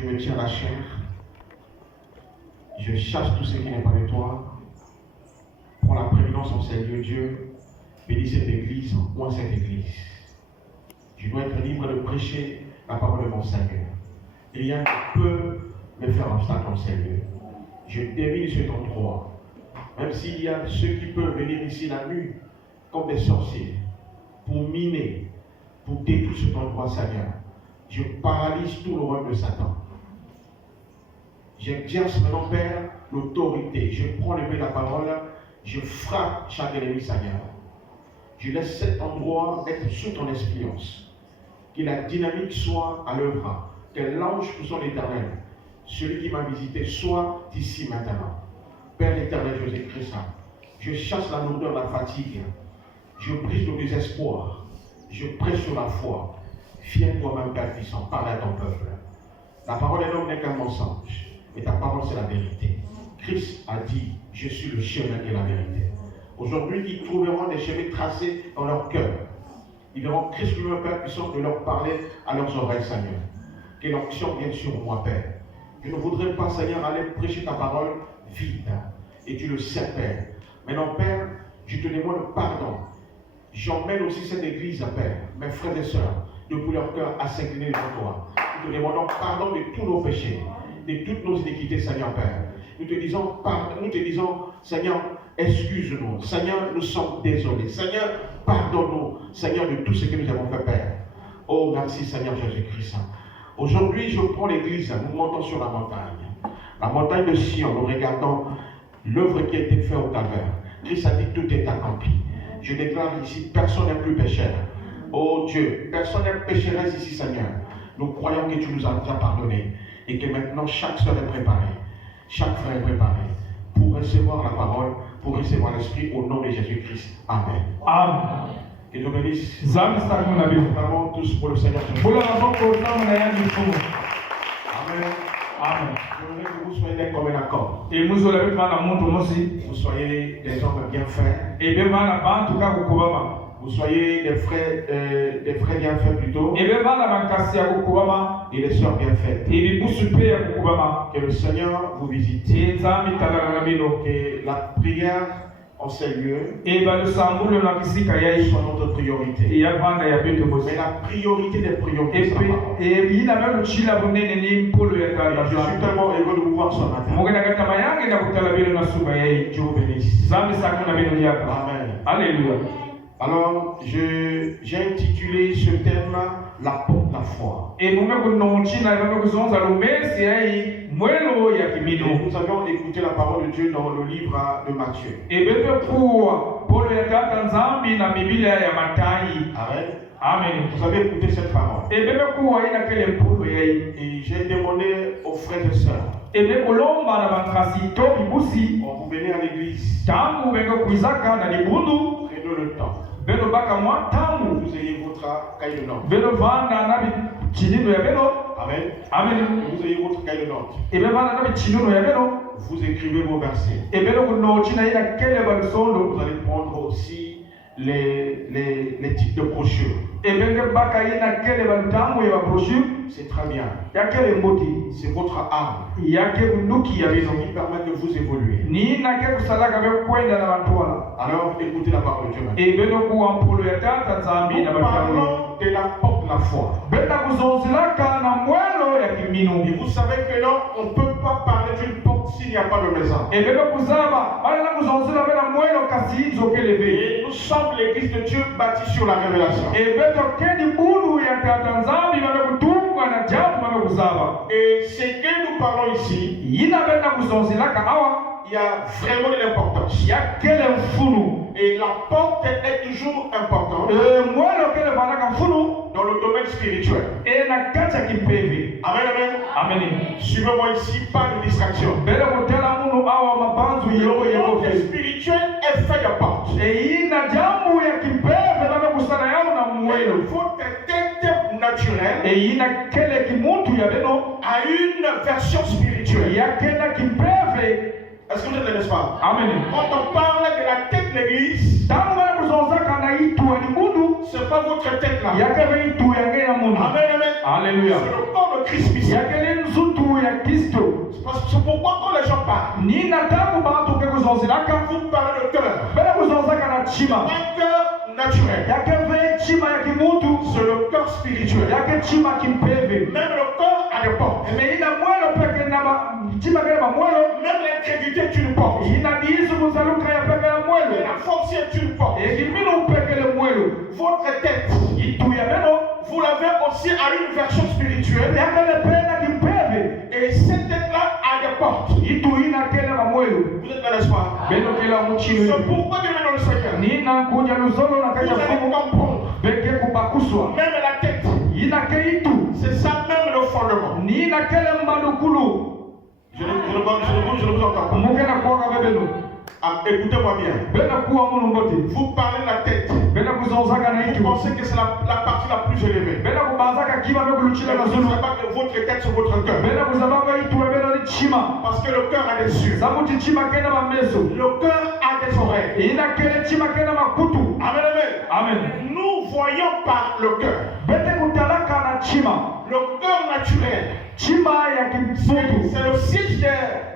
je me tiens la chair. Je chasse tout ce qui n'est pas de toi. Prends la prééminence en Seigneur Dieu. Bénis cette église, moi cette église. Je dois être libre de prêcher la parole de mon Seigneur. Il y a qui peut me faire obstacle en Seigneur. Je démine cet endroit. Même s'il y a ceux qui peuvent venir ici la nuit comme des sorciers pour miner, pour détruire cet endroit, Seigneur. Je paralyse tout le rôle de Satan. J'exerce maintenant, Père, l'autorité. Je prends le de la parole, je frappe chaque ennemi, Seigneur. Je laisse cet endroit être sous ton influence. Que la dynamique soit à l'œuvre. Que l'ange pour son éternel, celui qui m'a visité, soit ici maintenant. Père éternel, Jésus-Christ, je chasse la lourdeur, la fatigue. Je brise le désespoir. Je prêche sur la foi. Viens toi-même, Père puissant, parle à ton peuple. La parole d'un homme n'est qu'un mensonge. Mais ta parole, c'est la vérité. Christ a dit, je suis le chemin et la vérité. Aujourd'hui, ils trouveront des chemins tracés dans leur cœur. Ils verront Christ lui-même, Père puissant, de leur parler à leurs oreilles, Seigneur. Que l'onction vienne sur moi, Père. Je ne voudrais pas, Seigneur, aller prêcher ta parole vite. Et tu le sais, Père. Maintenant, Père, je te demande pardon. J'emmène aussi cette église, Père, mes frères et sœurs, de tout leur cœur à s'incliner devant toi. Nous te demandons pardon de tous nos péchés, de toutes nos iniquités, Seigneur Père. Nous te disons, Seigneur, excuse-nous. Seigneur, nous sommes désolés. Seigneur, pardonne-nous, Seigneur, de tout ce que nous avons fait, Père. Oh, merci, Seigneur Jésus-Christ. Aujourd'hui, je prends l'église, nous montons sur la montagne de Sion, nous regardons l'œuvre qui a été faite au Calvaire. Christ a dit, tout est accompli. Je déclare ici, personne n'est plus pécheur. Oh Dieu, personne n'est pécheresse ici, Seigneur. Nous croyons que tu nous as pardonné et que maintenant chaque sœur est préparée, chaque frère est préparé pour recevoir la parole, pour recevoir l'Esprit au nom de Jésus-Christ. Amen. Amen. Que Dieu bénisse. Nous avons tous pour le Seigneur. Amen. Amen. Je voudrais que vous soyez d'un commun accord. Et nous Vous soyez des hommes bien faits. Vous soyez des frères bien faits plutôt. Et des sœurs bien faites. Que le Seigneur vous visite. Que la prière en ces lieux soit notre priorité. Mais la priorité des priorités, c'est la parole. Je suis tellement heureux de vous voir ce matin. Dieu vous bénisse. Amen. Alléluia. Alors, j'ai intitulé ce thème La porte de la foi. Et nous avions écouté la parole de Dieu dans le livre de Matthieu. Amen. Vous avez écouté cette parole. Et j'ai demandé aux frères et sœurs. Vous venez à l'église. Prenez le temps. Vous ayez votre cahier de notes. Amen. Vous ayez votre cahier de notes. Vous écrivez vos versets. Vous allez prendre aussi les types de brochures. C'est très bien. C'est votre arme. Qui permet de vous évoluer. Alors écoutez la parole de Dieu. Nous parlons de la porte de la foi. Et vous savez que non, on ne peut pas parler d'une porte s'il n'y a pas de maison. Et nous sommes l'église de Dieu bâtie sur la révélation. Et ce que nous parlons ici, il y a vraiment de l'importance. Et la porte est toujours importante dans le domaine spirituel. Amen, amen. Suivez-moi ici, pas de distraction. Le monde spirituel est fait de portes. Votre tête naturelle a une version spirituelle. Est-ce que vous êtes, n'est-ce pas? Amen. Quand on parle de la tête de l'église, c'est pas votre tête là. Alléluia. C'est le corps de Christ. ya Kristo. C'est pourquoi quand les gens parlent, Nina tangu bantu ke kuzonzilaka vous parlez de cœur. bele kuzonzaka na chima Un cœur naturel. yake ve chima ya kimutu C'est le cœur spirituel. yake chima kimpeve Même le cœur a des portes. me ina mwelo peke na ba chima kele ba mwelo Même l'incrédulité est une porte. ina diisu kuzaluka ya peke la mwelo Et la force est une porte. ekimino peke le mwelo Votre tête, itu ya meno vous l'avez aussi à une version spirituelle. yake le pena kimpeve Et cette tête-là a des portes. itu ina kele ba mwelo Vous êtes là, n'est-ce pas? beno kela muchino C'est pourquoi Dieu est dans le Seigneur. nina kuja luzolo na Vous kaja allez fumu comprendre. peke kubakuswa Même la tête, ina ke itu c'est ça même le fondement. nina kele mbadukulu Je ne vous entends pas. mukena kuoka bebeno Ah, écoutez-moi bien. bena kuwa munu mbote Vous parlez de la tête. bena kuzonzaka na Vous itu pensez que c'est la partie la plus élevée. bena kubanzaka kiba bekuluchila na Vous ne zulu savez pas que votre tête c'est votre cœur. bena kuzabaka itu bena ni chima Parce que le cœur a des yeux. samuti chima kena bameso Le cœur a des oreilles. ina kele chima kena makutu Amen, amen. amen Nous voyons par le cœur. bete kutalaka na chima Le cœur naturel, chima ya kimsutu c'est le siège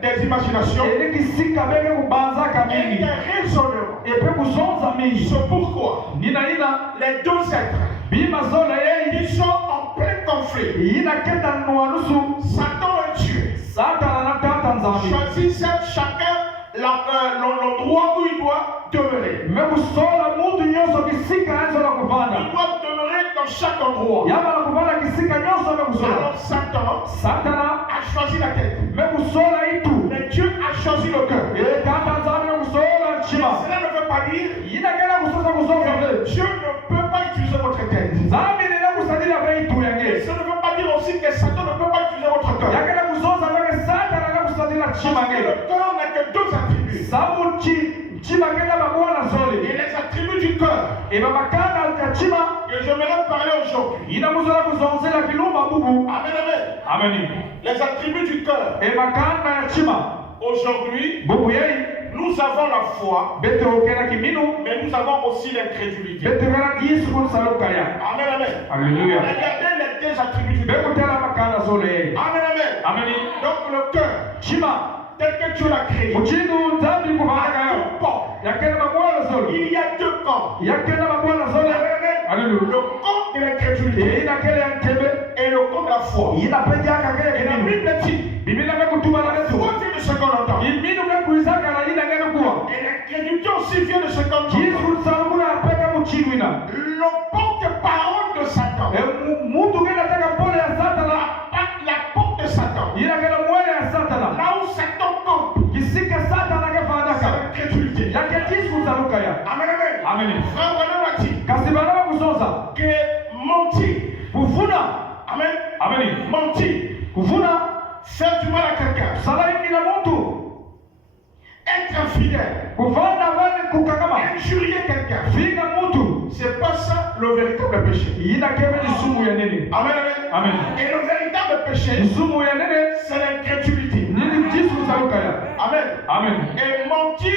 des imaginations ele kisika beke kubanzaka et mingi des raisonnements. epe kuzonza mingi C'est pourquoi nina les deux êtres bimazola yei qui sont en plein conflit, ina keta nuanusu Satan et Dieu, satana na tata nzambi choisissent chacun l'endroit où il doit demeurer. me kusola mutu nyonso kisika azola Il kuvanda doit demeurer dans chaque endroit. yaba na kuvanda kisika nyonso me kusola Alors Satan satana a choisi la tête, me kusola itu mais Dieu a choisi le cœur. e tata nzambi me kusola chima Cela ne veut pas dire ina kela kusosa kusosa que vile Dieu ne peut pas utiliser votre tête. nzambi nina kusadila ve itu Et yange ça ne veut pas dire aussi que Satan ne peut pas utiliser votre cœur. yakela kusosa veke satana na kusadila chima Parce que nge le cœur n'a que deux attributs. sabu chima kela babwana Et zole les attributs du cœur e babakana ya chima que j'aimerais parler aujourd'hui. ina kusola kuzonzela kilumba bubu Amen, amen. ameni Les attributs du cœur. e bakana ya chima Aujourd'hui, bubu yei nous avons la foi, bete okena kiminu mais nous avons aussi l'incrédulité. bete kana disu kusalukaya Amen, amen. Alléluia. Regardez les deux attributs du cœur. bekutela bakana zole yei Amen, amen. ameni Donc le cœur, chima tel que Dieu l'a créé, muchindu nzambi a kuvanga yo deux portes. yakena babwana zole Il y a deux camps. yakena babwana zole Amen, amen. Alléluia. Le camp de l'incrédulité ina kele ya ntebe et le camp de la foi. ina pejaka kele Et la kiminu Bible dit, biblia mekutuma na letu foi vient de ce qu'on entend. iminu mekuizaka na ina ngene kuwa Et l'incrédulité aussi vient de ce qu'on entend. jisu salumuna apeka muchinwina Le porte-parole de Satan, muntu ngene ataka pole ya satana la porte de Satan, ina kele mwele ya satana là où Satan campe, kisika satana c'est kefandaka l'incrédulité. yake jisu salukaya Amen, amen. ameni Frère Branham a dit kasi bana bakusoza que mentir, kuvuna amen, ameni mentir, kuvuna faire du mal à quelqu'un, sala imina muntu être infidèle, kuvanda vale kukakama injurier quelqu'un, figa muntu c'est pas ça le véritable péché. ina kebe ni sumu ya nene Amen, amen. amen Et le véritable péché, sumu ya nene c'est l'incrédulité. nini jisu salukaya Amen. amen Et mentir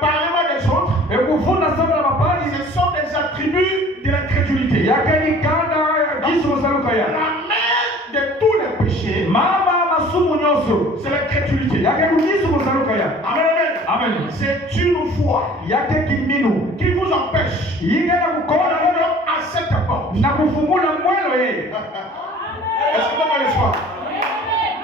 parlement des autres, ekuvuna sama na mapali ce sont des attributs de l'incrédulité. yake ni kanda jisu salukaya La mère de tous les péchés, mama masumu nyonso c'est l'incrédulité. yake kujisu salukaya Amen, amen. amen C'est une foi yake kiminu qui vous empêche yingena kukona d'aller à cette porte. na kufungula mwelo ye Est-ce que vous n'est-ce pas?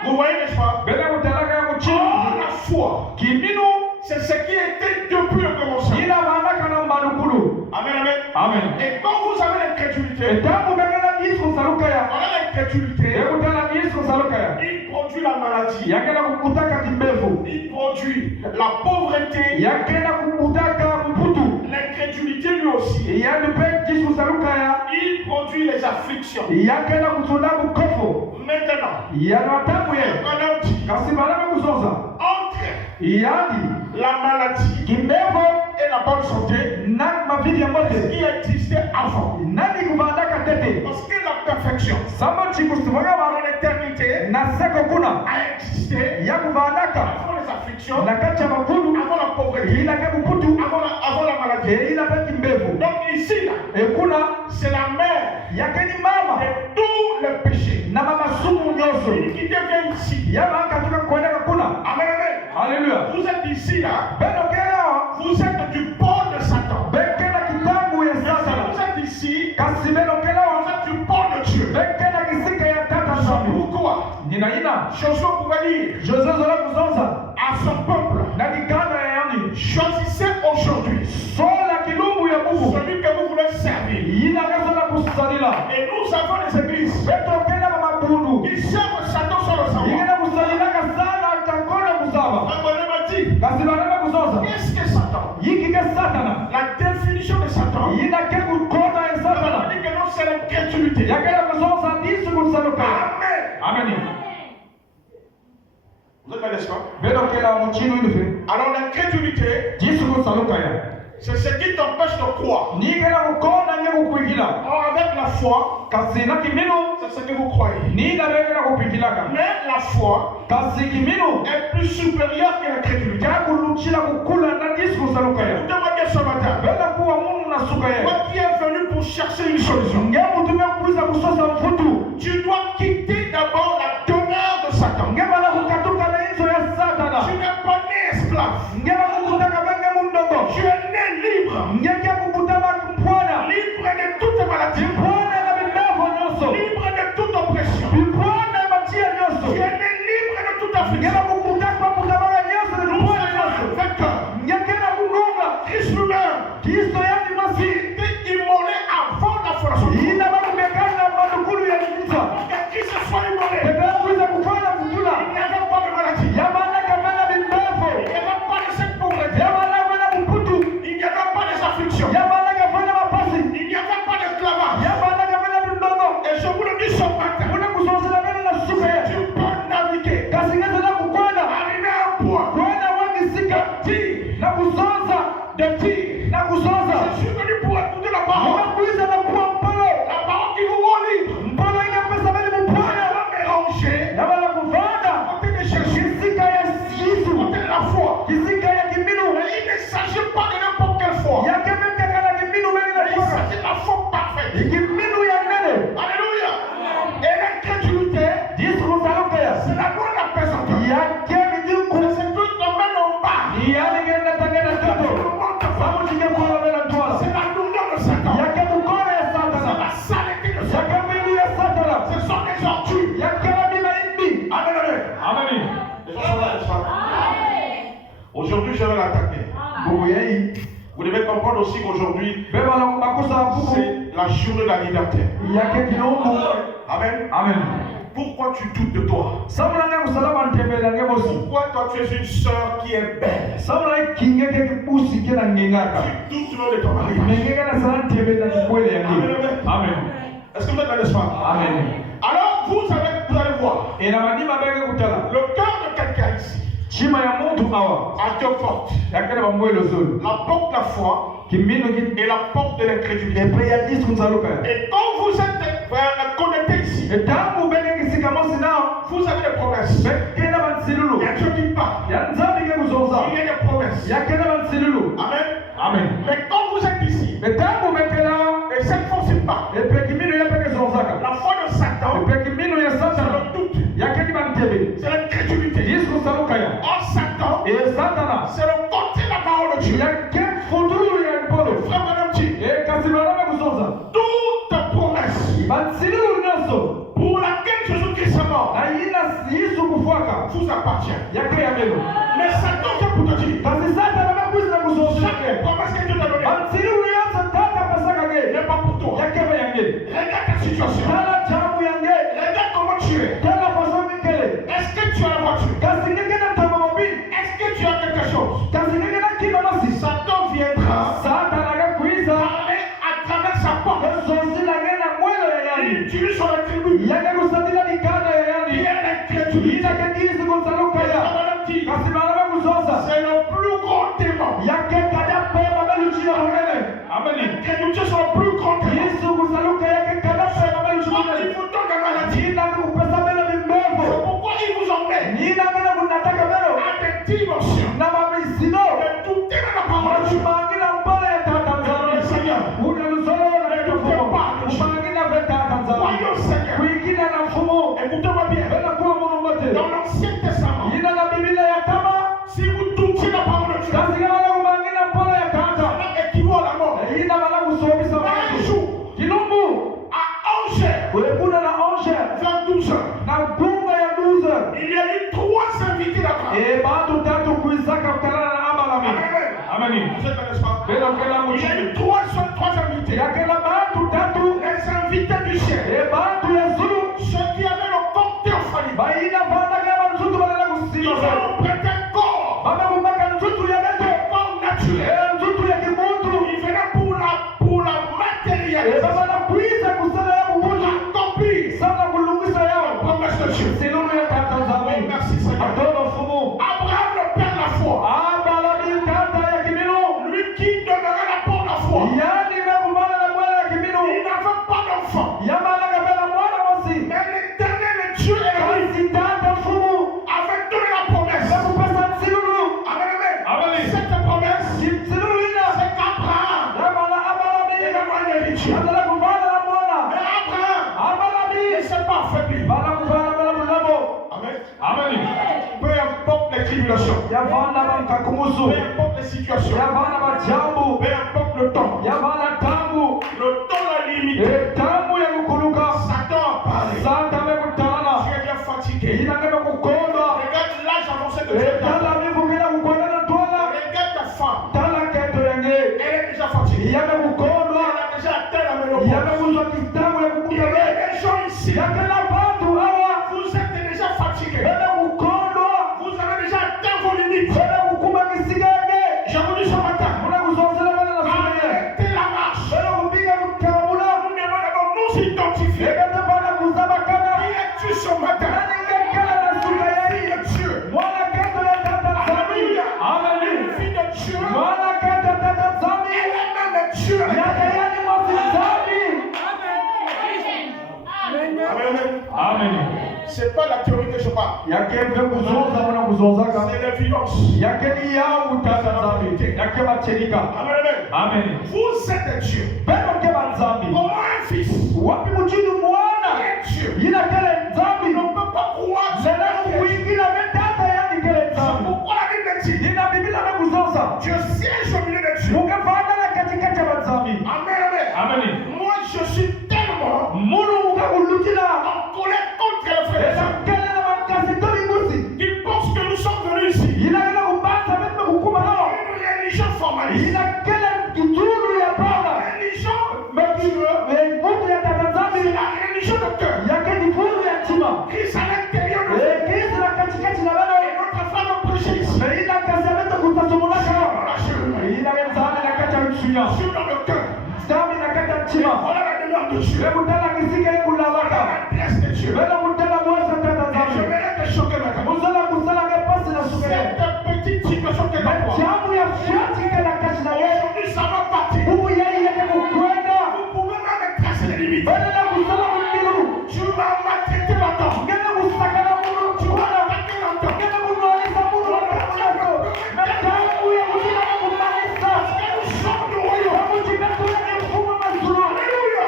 Vous voyez, n'est-ce pas? bena kutalaka ya Oh, kuchinu la foi, kiminu c'est ce qui était depuis le commencement. ina bandaka na mbalukulu Amen, amen. amen Et quand vous avez l'incrédulité, etangu bekena jisu salukaya voilà l'incrédulité, ekutala jisu salukaya il produit la maladie, yakena kukutaka kimbevu il produit la pauvreté, yakena kukutaka mputu l'incrédulité lui aussi, yani pe jisu salukaya il produit les afflictions. yakena kutunda bukofo Maintenant, yanwatamu ye on dit, kasi balame kuzoza entre yani la maladie kimbevo et la bonne santé, na mavivi ya mote qui existait avant. nani kuvandaka tete Parce que la perfection sama chikusivagava dans l'éternité na seko kuna a existé ya kuvandaka avant les afflictions, na kati ya makundu avant la pauvreté, ilake buputu avant la maladie. ilapeki mbevu Donc ici, là, ekuna c'est la mère yake ni mama de tous les péchés. na mama sumu nyoso. Iniquité vient ici. Yaba katika kuendeka kuna. Amen, amen. Haleluya. Vous êtes ici, là. Beno kela. Vous êtes du port de Satan. Bekena kitabu ya Mais si Satana. vous êtes ici, Kasi beno kela. vous êtes du port de Dieu. Bekena kisika ya tata C'est nzambe. pourquoi Ninaina. Josué pouvait dire Jose zola kuzonza. à son peuple, Na kikana ya yani. choisissez aujourd'hui Sola kilumbu ya Mungu. celui que vous voulez servir. Ina kazola kusalila. Et nous avons des églises Beto kela mama bundu. qui servent Satan sur le savoir. Ingena kusalila kasana atakona kusaba. Un m'a dit, Kasi banana kuzonza. qu'est-ce que Satan? Yiki ke Satana. La définition de Satan, Ina ke kukona ya on Satana. dit que non, c'est l'incrédulité. Yakela kuzonza ndisu kusaluka. Amen. Amen. Vous êtes là, n'est-ce pas? Beno kela muchinu inufe. Alors l'incrédulité, Jisu kusaluka ya. c'est ce qui t'empêche de croire. Ni kela kukona nye kukwigila. Or avec la foi, Kasi na kimino. c'est ce que vous croyez. Ni na bengela kupigilaka. Mais la foi Kasi kimino. est plus supérieure que l'incrédulité. Kakuluchila kukula na Jisu kusaluka ya. Écoutez-moi bien ce matin. Bela kuwa Mungu na suka ya. Toi qui es venu pour chercher une solution, Nge mutume kuiza kusosa mfutu. tu dois quitter d'abord la demeure de Satan. Nge bala kukatuka na hizo ya Satana. Tu n'es pas né esclave. Nge bala kukutaka benge mundogo. Tu es né libre. Nge kia kukutama mpwana. Libre de toute maladie. Mpwana na mimevo nyoso. Libre de toute oppression. Mpwana na matia Tu nyoso. es né libre de toute Nge affliction. bala kukutaka mutamaga nyoso na Nous mpwana avons nyoso. un vainqueur. Nge kena kungonga. Christ lui-même, Kristo yani masi. qui était immolé avant la fondation du monde. Ina bakumekana na madukulu ya kanisa. Pour que Christ soit immolé, Bebe kuiza kufanya kutula. il n'y avait pas de maladie. Yamana kamana mimevo. Il n'y avait pas de cette pauvreté. Yamana kamana mkutu. Il n'y avait pas des afflictions. Yamana kamana mapasi. Il n'y avait pas d'esclavage. Yamana kamana mindogo. Et je vous le dis ce matin, Kuna kusonsela bena na suka ya. tu peux naviguer, Kasingeza na kukwana. arriver à un point Kwana wangisika. dire, Na kusonza. de dire, Na kusonza. je suis venu pour écouter la parole. Unakuiza na kuwa mpolo. La parole qui vous rend libre. Mpolo ingepesa beli mpwana. Va mélanger Yamana kuvanda. côté de Jésus, Kisika ya Yesu. côté de la foi. Kisika ya kiminu. Mais il ne s'agit pas de n'importe quelle foi. Yake mekaka na kiminu beli na Il kuwa. s'agit de la foi parfaite. Ikiminu ya nene. Alléluia. Et l'incrédulité, Yesu kusaluka ya. c'est la loi de la pesanteur. Yake mijuku. C'est ce que tu emmènes en bas. Yani genda tangena Tu toto. remontes en bas. Samu chike kwa bela twala. C'est la lourdeur de Satan. Yake mukone ya C'est Satana. la saleté de Satan. Yake milu ya Satana. Ce sont des ordures. Yake mabima imbi. Amen, amen. Amen. Les gens sont là, n'est-ce pas? Aujourd'hui, je vais l'attaquer. Bubu yai. Vous devez comprendre aussi qu'aujourd'hui, Beba la kubakusa bubu. c'est la journée de la liberté. Yake kinombu. Amen. Amen. Pourquoi tu doutes de toi? Samula nge kusalama ntembela nge bosi. Pourquoi toi tu es une sœur qui est belle? Samula kinge ke kibusi ke na ngengaka. Tu doutes même de ton mari. Ngengeka na sana ntembela kikwele ya Amen, nge. amen. Amen. Est-ce que vous êtes là, n'est-ce pas? Amen. Alors, vous allez voir. Ina madima benge kutala. Le cœur de quelqu'un ici, Chima ya muntu awa. à deux portes. Yakena bamwelo zolo. La porte de la foi Kimino ki et la porte de l'incrédulité. epe ya Yesu kusaluka. Et quand vous êtes connectés ici, Etamu benge kisika mosi nao. vous avez des promesses. Bekena bansilulu. Il y a Dieu qui parle. Ya nzambi ke kuzonza. Il y a des promesses. Yakena bansilulu. Amen. Amen. Mais quand vous êtes ici, Etamu bekela. et cette fois c'est pas Epe kimino ya peke zonzaka. la foi de Satan, Epe kimino ya c'est Satana. le doute, Yakeni bantebe. c'est l'incrédulité. Yesu kusaluka ya. Or Satan, E Satana. c'est le côté de la parole de Dieu. Yake futulu ya mpolo. Frère Madame dit, E kasilwana be kuzonza. toute promesse Bansilulu nyoso. pour laquelle Jésus-Christ est mort Na ina Yesu kufuaka. vous appartient. Yake ya melo. Mais Satan vient pour te dire, Kasi Satana bakuza kuzonza. chaque promesse que Dieu t'a donnée Bansilulu nyoso tata pasaka ge. n'est pas pour toi. Yake ba yange. Regarde ta situation. Tala chamu yange. Regarde comment tu es. Tala façon kele. Est-ce que tu as la voiture? Kasi ngeke na tama mobi. Est-ce que tu as quelque chose? Kasi ngeke na kima nosi. Satan viendra Satana ga kuiza. parler à travers sa porte. Zonzi la ngena mwelo ya Il yani. utilise son attribut. Yake kusadila nikana ya Il yani. est l'incrédulité. Ina ke Yesu kusaluka Et ya. ça va dire, Kasi bana kuzonza. c'est le plus grand démon. Yake kada pe mabeluchi ya munene. Amen. L'incrédulité, c'est le plus grand démon. Yesu kusaluka yake kada pe mabeluchi Quand munene. il vous donne des maladies, Ina ke kupesa bela c'est bimbevo. pourquoi il vous emmène Nina ngena kunataka belo. à des dimensions. Na mamisino. De douter de la parole de Dieu. Umangina mbole ya tata nzalo. Seigneur, Una lusolo na mfumo. Umangina veta tata nzalo. voyons Seigneur. Kuingina na mfumo. Écoutez-moi bien. baina vanda kama mtutu wala Ils kusima ont prêté corps, baba kumaka mtutu ya beto corps naturel. mtutu ya kimuntu Ils venaient pour la matérialisation, baba na kuiza kusala ya pour kumuntu l'accomplir. sana kulungisa yao Promesse de Dieu. silulu ya tata Oh, zamu merci Seigneur. atono fumu Abraham le père la foi. abala bitata ya kiminu Lui qui demeurait la porte la foi. yani mekumana na mwana ya kiminu Il n'avait pas d'enfant. yamala kabela mwana wasi Mais l'éternel, le Dieu Elohim, kasi tata fumu avait donné la promesse. nakupesa silulu Amen, amen. Amen. Cette promesse, silulu ina c'est qu'Abraham, yamala abala il bi va avoir un héritier. yamala kumana na mwana Mais Abraham, abala il bi ne s'est pas affaibli. bala kumana bala mulabo Amen. amen Peu importe les tribulations, yavana bankakumusu peu importe les situations, yavana bajambu peu importe le temps, yavana tangu le temps est limité. tangu ya kukuluka Satan a parlé. santa mekutana Tu es déjà fatigué. inangeme kukonda Regarde l'âge avancé de Dieu. tala mivukila kukondana twala Regarde ta femme. tala keto yange Elle est déjà fatiguée. yame kukondwa Elle a déjà atteint la ménopause. yame kuzwa kitambo ya Il y kukuya a des gens ici. yakela bantu awa Vous êtes déjà fatigués. bene kukondwa Vous avez déjà atteint vos limites. bene kukuma kisigenge Je vous dis ce matin. muna kuzonsela bene na sumenye Arrêtez la marche. bene kupiga kukamula Nous devons nous identifier. ekete bana kuzabakana Qui es-tu ce matin? naningekela na suka Fille yai de Dieu. mwana keto ya tata zami Alléluia. Une fille de Dieu. mwana keto ya tata zami Elle est même Dieu. yake yani mwasi zami Amen. Amen. amen C'est pas la théorie que je parle. yake mve kuzonza mwana kuzonzaka C'est l'évidence. yake ni yau tata zami yake bachenika Amen. Amen. amen Vous êtes Dieu. beno ke bazambi Comment un fils wapi mchini mwana est Dieu ina kele nzambi ne peut pas croire ce lelo qu'il est. kuingila metata yani kele C'est nzambi pourquoi la Bible dit ina biblia mekuzonza Dieu siège au milieu de Dieu. mukefanana katikati ya bazambi Amen. Amen. amen Moi, je suis tellement munu mukakulukila en colère contre les frères et sœurs kele na makasi toli ngusi qui pensent que nous sommes venus ici. ina kele kubanza betu mekukuma hao Une religion formaliste. ina kele kitulu ya La baba religion mekutu ya tata nzambi la religion de cœur. yake kitulu ya ntima Christ à l'intérieur de nous. kristo na katikati na beno Et notre femme prêche ici. na ina kasi ya betu kutasumulaka Voilà, ina kele nzambi na kati ya mchunya je suis dans le cœur. nzambi na kati ya ntima Voilà la demeure de Dieu. ekutala kisika Voilà ekulalaka l'adresse de Dieu. beno kutala mwesa tata Et je nzambi vais te choquer maintenant. musala kusalaka pasi na sukele Cette petite situation que tu as. jamu ya fiati kela kashi na ye Aujourd'hui, ça va partir. ubu yeye yake kukwenda Vous pouvez même tracer les limites. beno na kusala mkilu Tu vas maltraiter longtemps. ngene kusakana munu Tu vas chukwana attaquer longtemps. ngene kunwalisa munu wakamunaso na jamu ya kutila kumalisa Et nous sommes du royaume. amujibetula ni mfumo mazulu Alléluia.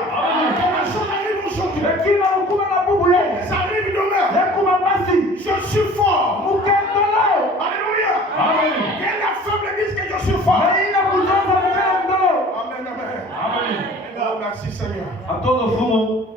La chose arrive aujourd'hui. ekima hukuma na bubule Ça arrive demain. yakuma basi Je suis fort. mukendolao Alléluia. amen Que la faible dise que je suis fort. aina kuzaza mukendolo Amen, amen. amen Oh, merci Seigneur. atono fumo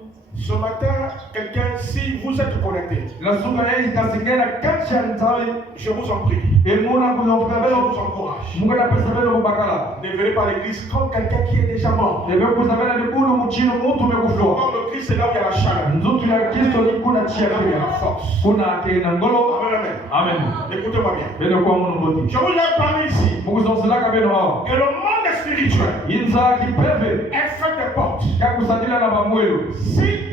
Ce matin, quelqu'un, si vous êtes connecté, la suka yeye ikasingena kati ya ntawe je vous en prie, emuna kulofika je belo vous encourage. mungana pesa belo kubakala Ne venez pas à l'église comme quelqu'un qui est déjà mort. ebekuza bela likulu muchino muntu Le mekufloa corps de Christ, c'est là où il y a la chaleur, nzutu ya kristo ni kuna c'est là où il y a la chia force. kuna akena ngolo Amen, amen. amen Écoutez-moi bien. beno kwa munu mboti Je vous ai parlé ici mukuzonselaka beno hawa que le monde spirituel inza kipeve est fait de portes. kakusadila na bamwelo Si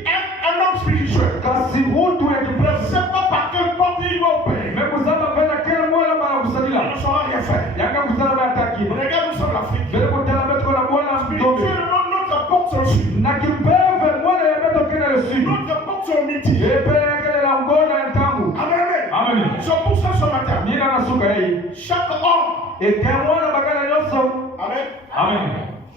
un homme spirituel kasi muntu ya ne kipeve sait pas par quelle porte il doit opérer, mekusaba pena kele mwela mala il kusadila ne saura rien faire. yanga kusala bataki Regarde, nous sommes l'Afrique. bele kutela betu na mwana mdombe Spirituellement, notre porte c'est le sud. na kipeve mwela ya beto kena le sud Notre porte c'est au midi. epele kele la ngona ya ntangu Amen, amen. amen C'est pour ça ce matin, nina nasuka hii chaque homme, eke mwana bakala nyonso amen, amen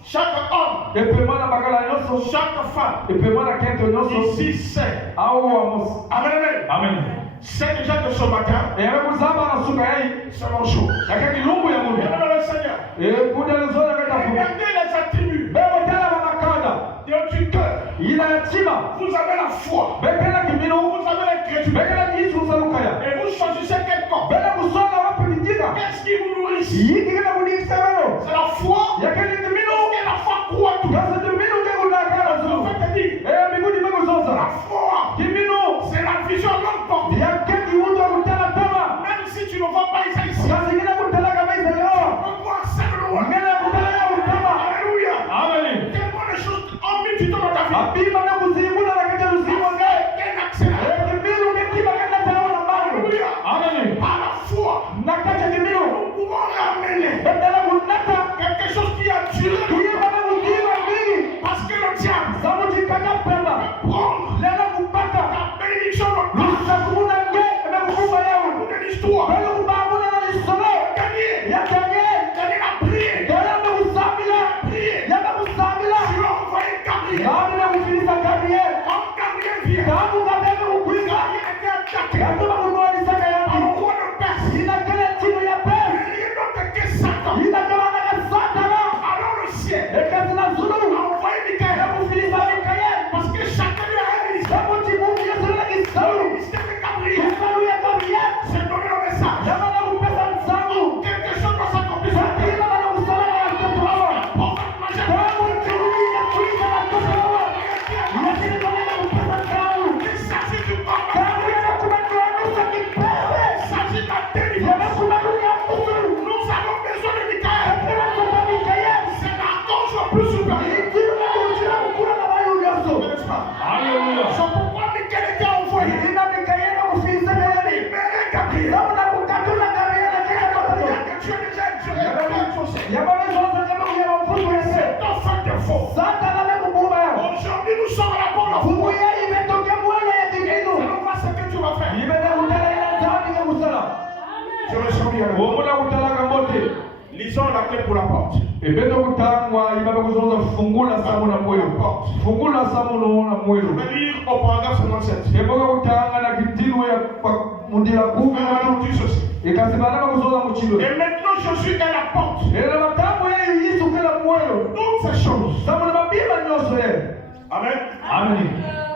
chaque homme, epe mwana bakala nyonso chaque femme, epe mwana kento nyonso ici sait, au amos amen, amen, amen c'est déjà que ce matin, eyamekuzamba nasuka hii c'est mon jour. yake kilumbu ya mundu Bien aimé le Seigneur, kudalizona katafuta regardez les attributs bekotela bamakanda du cœur. ila yatima Vous avez la foi, bekela kimino vous avez l'incrédulité, bekela jiisusalukaya et vous choisissez quel corps. bele kusonga wapilijika Qu'est-ce qui vous nourrit? yikikila kudikisemelo C'est la foi, yake ni kimino et la foi croit tout. kasa timino kekunakala Le zulu prophète dit, migudi la mekuzosa foi, kimino c'est la vision longue portée. yake lazima kumwalisaka yake alikuwa na pesa. ina kile timu ya pesa Il est donc que Satan, ina kama na satana alors le ciel, ekazi na zulu a envoyé Michael kufiliza Mikaeli parce que chacun lui a un ministère. sababu timu yetu na Le kisalu ministère de Gabriel, kisalu ya Gabriel c'est donné le message. kama na kupesa msangu Quelque chose doit s'accomplir sur la terre. kila na usalama wa watoto hawa Prophète majeur, sababu timu ya kuisha watoto hawa lakini kama na kupesa msangu il s'agit du combat. kama ya kubanuanisha kipewe Il s'agit de la délivrance. ya kubanuanisha mtu Nous avons besoin de Michael. kila kwa Mikaeli C'est l'archange le plus supérieur. timu na kuchira kukula na bayo yoso N'est-ce pas? haleluya C'est pourquoi Michael était envoyé. ina Mikaeli kufiliza Gabriel Libérer Gabriel. sababu na kukatula Gabriel katika mapato Que tu es déjà exuré de la chose. yabawezoza kama ya mfumo ya C'est un fait de faux. Satan amekubuma yao Aujourd'hui, nous sommes à la bonne voie. fungu yao imetoka mwana ya kigizo Allons voir ce que tu vas faire. ibada kutala ina zawadi ya kusala Je me sens bien. womula kutalaga mote Lisons la clé pour la porte. ebeto kutangwa ibabe kuzoza fungula samu na moyo fungula samu na Je moyo vais lire au paragraphe 57. eboka kutanga na kitiru ya mundila kumi Maintenant, dis ceci. ikasibalaka kuzoza muchilo Et maintenant, Jésus est la porte. era matambo yeyu yisu kela moyo Toutes ces choses. samu na mabima nyonso ye Amen. amen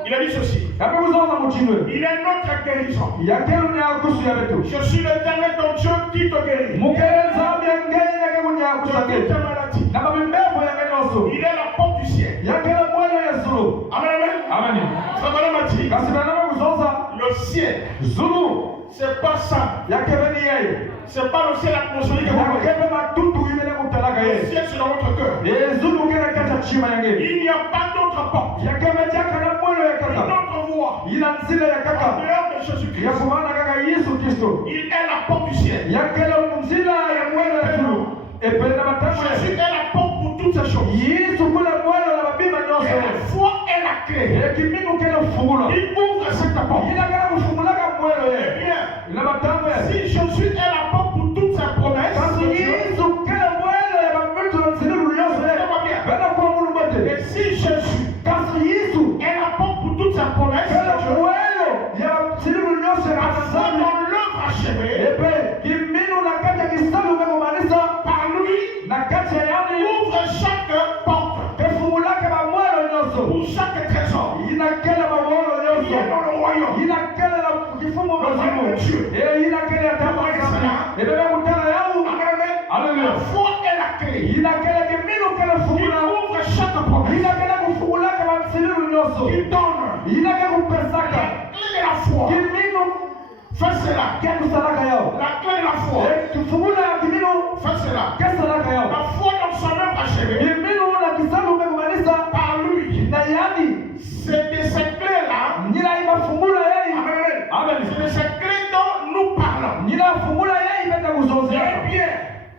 Il a dit ceci. yabe kuzoza muchilo Il est notre guérison. yakelu nyakusu yabetu Je suis l'éternel ton Dieu qui te guérit. mukele nzambi yangenyi yake De kunyakusake toutes tes maladies. na mabimbevu yake nyonso Il est la porte du ciel. yakela moyo yezulu Amen, amen. amen Frère Madame m'a dit, kasi banaba kuzoza le ciel, zulu c'est pas ça. yakebe ni yeye C'est pas le ciel atmosphérique que vous voyez. yakebe matutu ibele kutalaka Le ye ciel, c'est dans votre cœur. ezulu kena kacha chima yange Il n'y a pas d'autre porte. yakebe jaka na moyo ya Une kaka autre voie. ila nzila ya En kaka dehors de Jésus-Christ. ya kumana kaka Yesu Kristo Il est la porte du ciel. yakela nzila ya moyo ya zulu epele na matango Jésus ya est la porte pour toutes ces choses. Yesu kula moyo na mabima Et nyonso la foi est la clé. ekiminu kela fungula Il ouvre cette porte. ila kala kufungulaka moyo Eh ye bien, na matango ya si Jésus est la porte pour toutes ces promesses, kasi Yesu kela moyo ya mabitu na nzililu nyonso ye bena kwa mulu bote et si Jésus kasi Yesu est la porte pour toutes ces promesses, kela moyo ya nzililu nyonso ya la foi katanzami dans l'œuvre achevée epe kiminu na kati ya kisalu mekomanisa par lui na kati ya yani ouvre chaque porte kefungulaka bamwelo nyonso pour chaque trésor. inakela bamwelo Il nyonso est dans le royaume. inakela na kifumo mazimu inakela ya tamakasi ebebe kutala yau Amen, amen. Alléluia. La foi est la clé. inakela kiminu kela Il fungula ouvre chaque promesse. inakela kufungulaka bamsililu nyonso Il donne inake la kupesaka clé de la foi. kiminu Fais cela. ketusalaka yao La clé de la foi. kifungula ya kiminu Fais cela. kesalaka yao La foi dans son œuvre achevée kiminu na kisalu mekomanisa par lui. na yani C'est de ces clés-là. nyina ibafungula yei Amen. Amen. C'est de ces clés dont nous parlons. nyina fungula yei ibenda kuzonzea Eh bien,